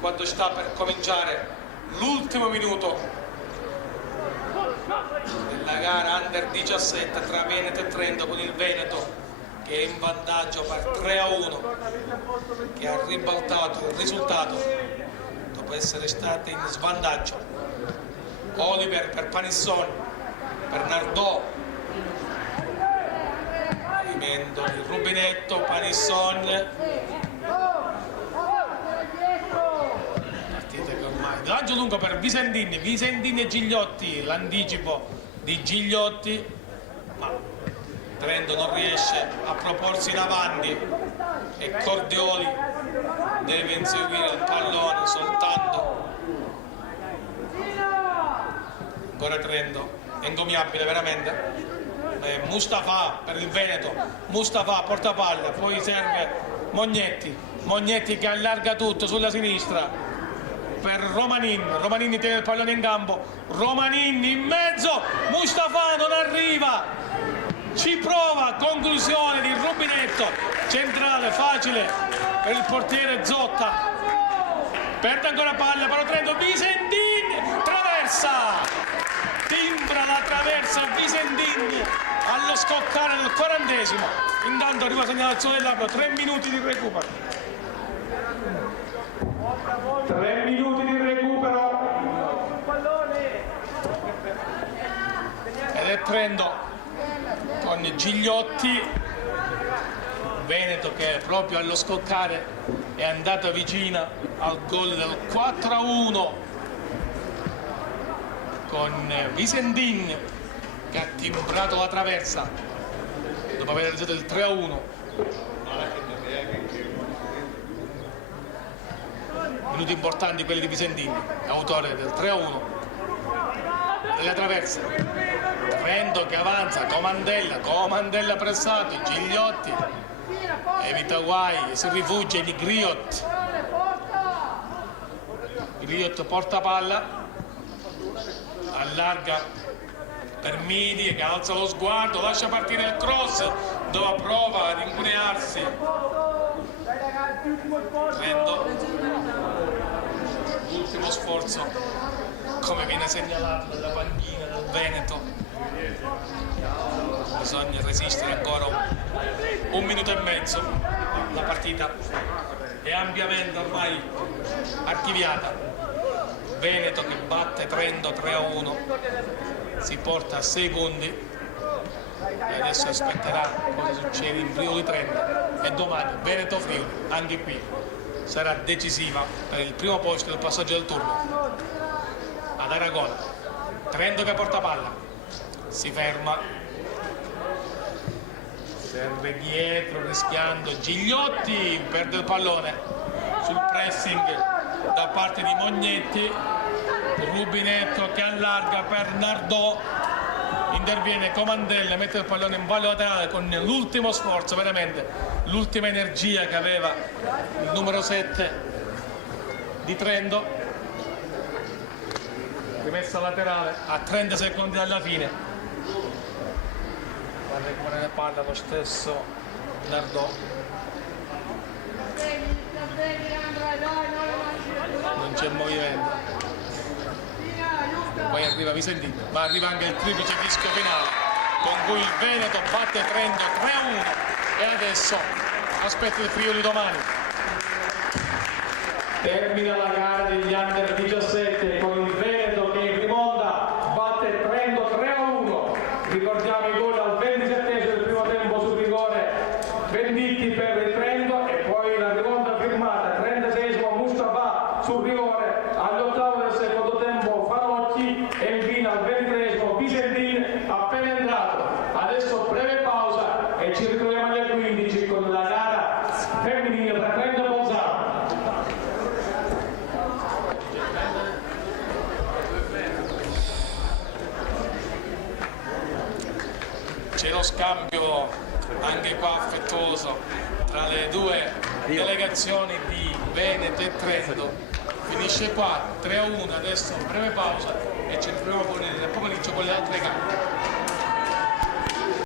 quando sta per cominciare l'ultimo minuto della gara Under 17 tra Veneto e Trento, con il Veneto che è in vantaggio per 3-1, che ha ribaltato il risultato dopo essere stato in svantaggio. Oliver per Panissoni, per Nardò, movimento di Rubinetto, Panissoni, partita che ormai lancio lungo per Visentini e Gigliotti, l'anticipo di Gigliotti, ma Trento non riesce a proporsi in avanti e Cordioli deve inseguire il pallone soltanto. Ancora Trento, è ingomiabile veramente. Mustafa per il Veneto, Mustafa porta palla, poi serve Mognetti che allarga tutto sulla sinistra per Romanini tiene il pallone in campo, Romanini in mezzo, Mustafa non arriva, ci prova, conclusione di Rubinetto, centrale facile per il portiere Zotta, perde ancora palla, però Trento, Visentini, traversa! Timbra la traversa Visentini allo scoccare del 40esimo. Intanto arriva segnalazione dell'arbitro, 3 minuti di recupero. 3 minuti di recupero. Ed è Trento con Gigliotti. Veneto che proprio allo scoccare è andata vicina al gol del 4-1. Con Visentin che ha timbrato la traversa dopo aver realizzato il 3-1. Minuti importanti quelli di Visentin, autore del 3-1 della traversa. Trento che avanza, Comandella pressato, Gigliotti evita guai, si rifugia in Griot porta palla, allarga per Midi che alza lo sguardo, lascia partire il cross dove prova ad incunearsi Trento, ultimo sforzo come viene segnalato dalla panchina del Veneto, bisogna resistere ancora un minuto e mezzo, la partita è ampiamente ormai archiviata. Veneto che batte Trento 3-1, si porta a 6 punti e adesso aspetterà cosa succede in Friuli Trento e domani Veneto Friuli, anche qui sarà decisiva per il primo posto del passaggio del turno. Ad Aragona, Trento che porta palla, si ferma, serve dietro rischiando, Gigliotti perde il pallone sul pressing da parte di Mognetti, Rubinetto che allarga per Nardò, interviene Comandella, mette il pallone in valle laterale con l'ultimo sforzo, veramente l'ultima energia che aveva il numero 7 di Trento, rimessa laterale a 30 secondi dalla fine, va a recuperare la palla lo stesso Nardò. Non c'è movimento, poi arriva Visentini, ma arriva anche il triplice fischio finale con cui il Veneto batte Trento 3-1 e adesso aspetta il Friuli domani. Termina la gara degli Under 17 con il Veneto che in rimonta batte Trento 3-1. Ricordiamo i gol al 27esimo del primo tempo sul rigore Venditti per il Trento e poi la rimonta firmata 36esimo Mustafa sul rigore, all'8° del secondo tempo Farocchi e infine al 23esimo Visentin appena entrato. Adesso breve pausa e ci ritroviamo alle 15 con la gara femminile tra Trento e Bolzano. C'è lo scambio anche qua affettuoso tra le due delegazioni di Veneto e Trento, finisce qua 3-1, adesso breve pausa e ci ritroviamo nel pomeriggio con le altre gare.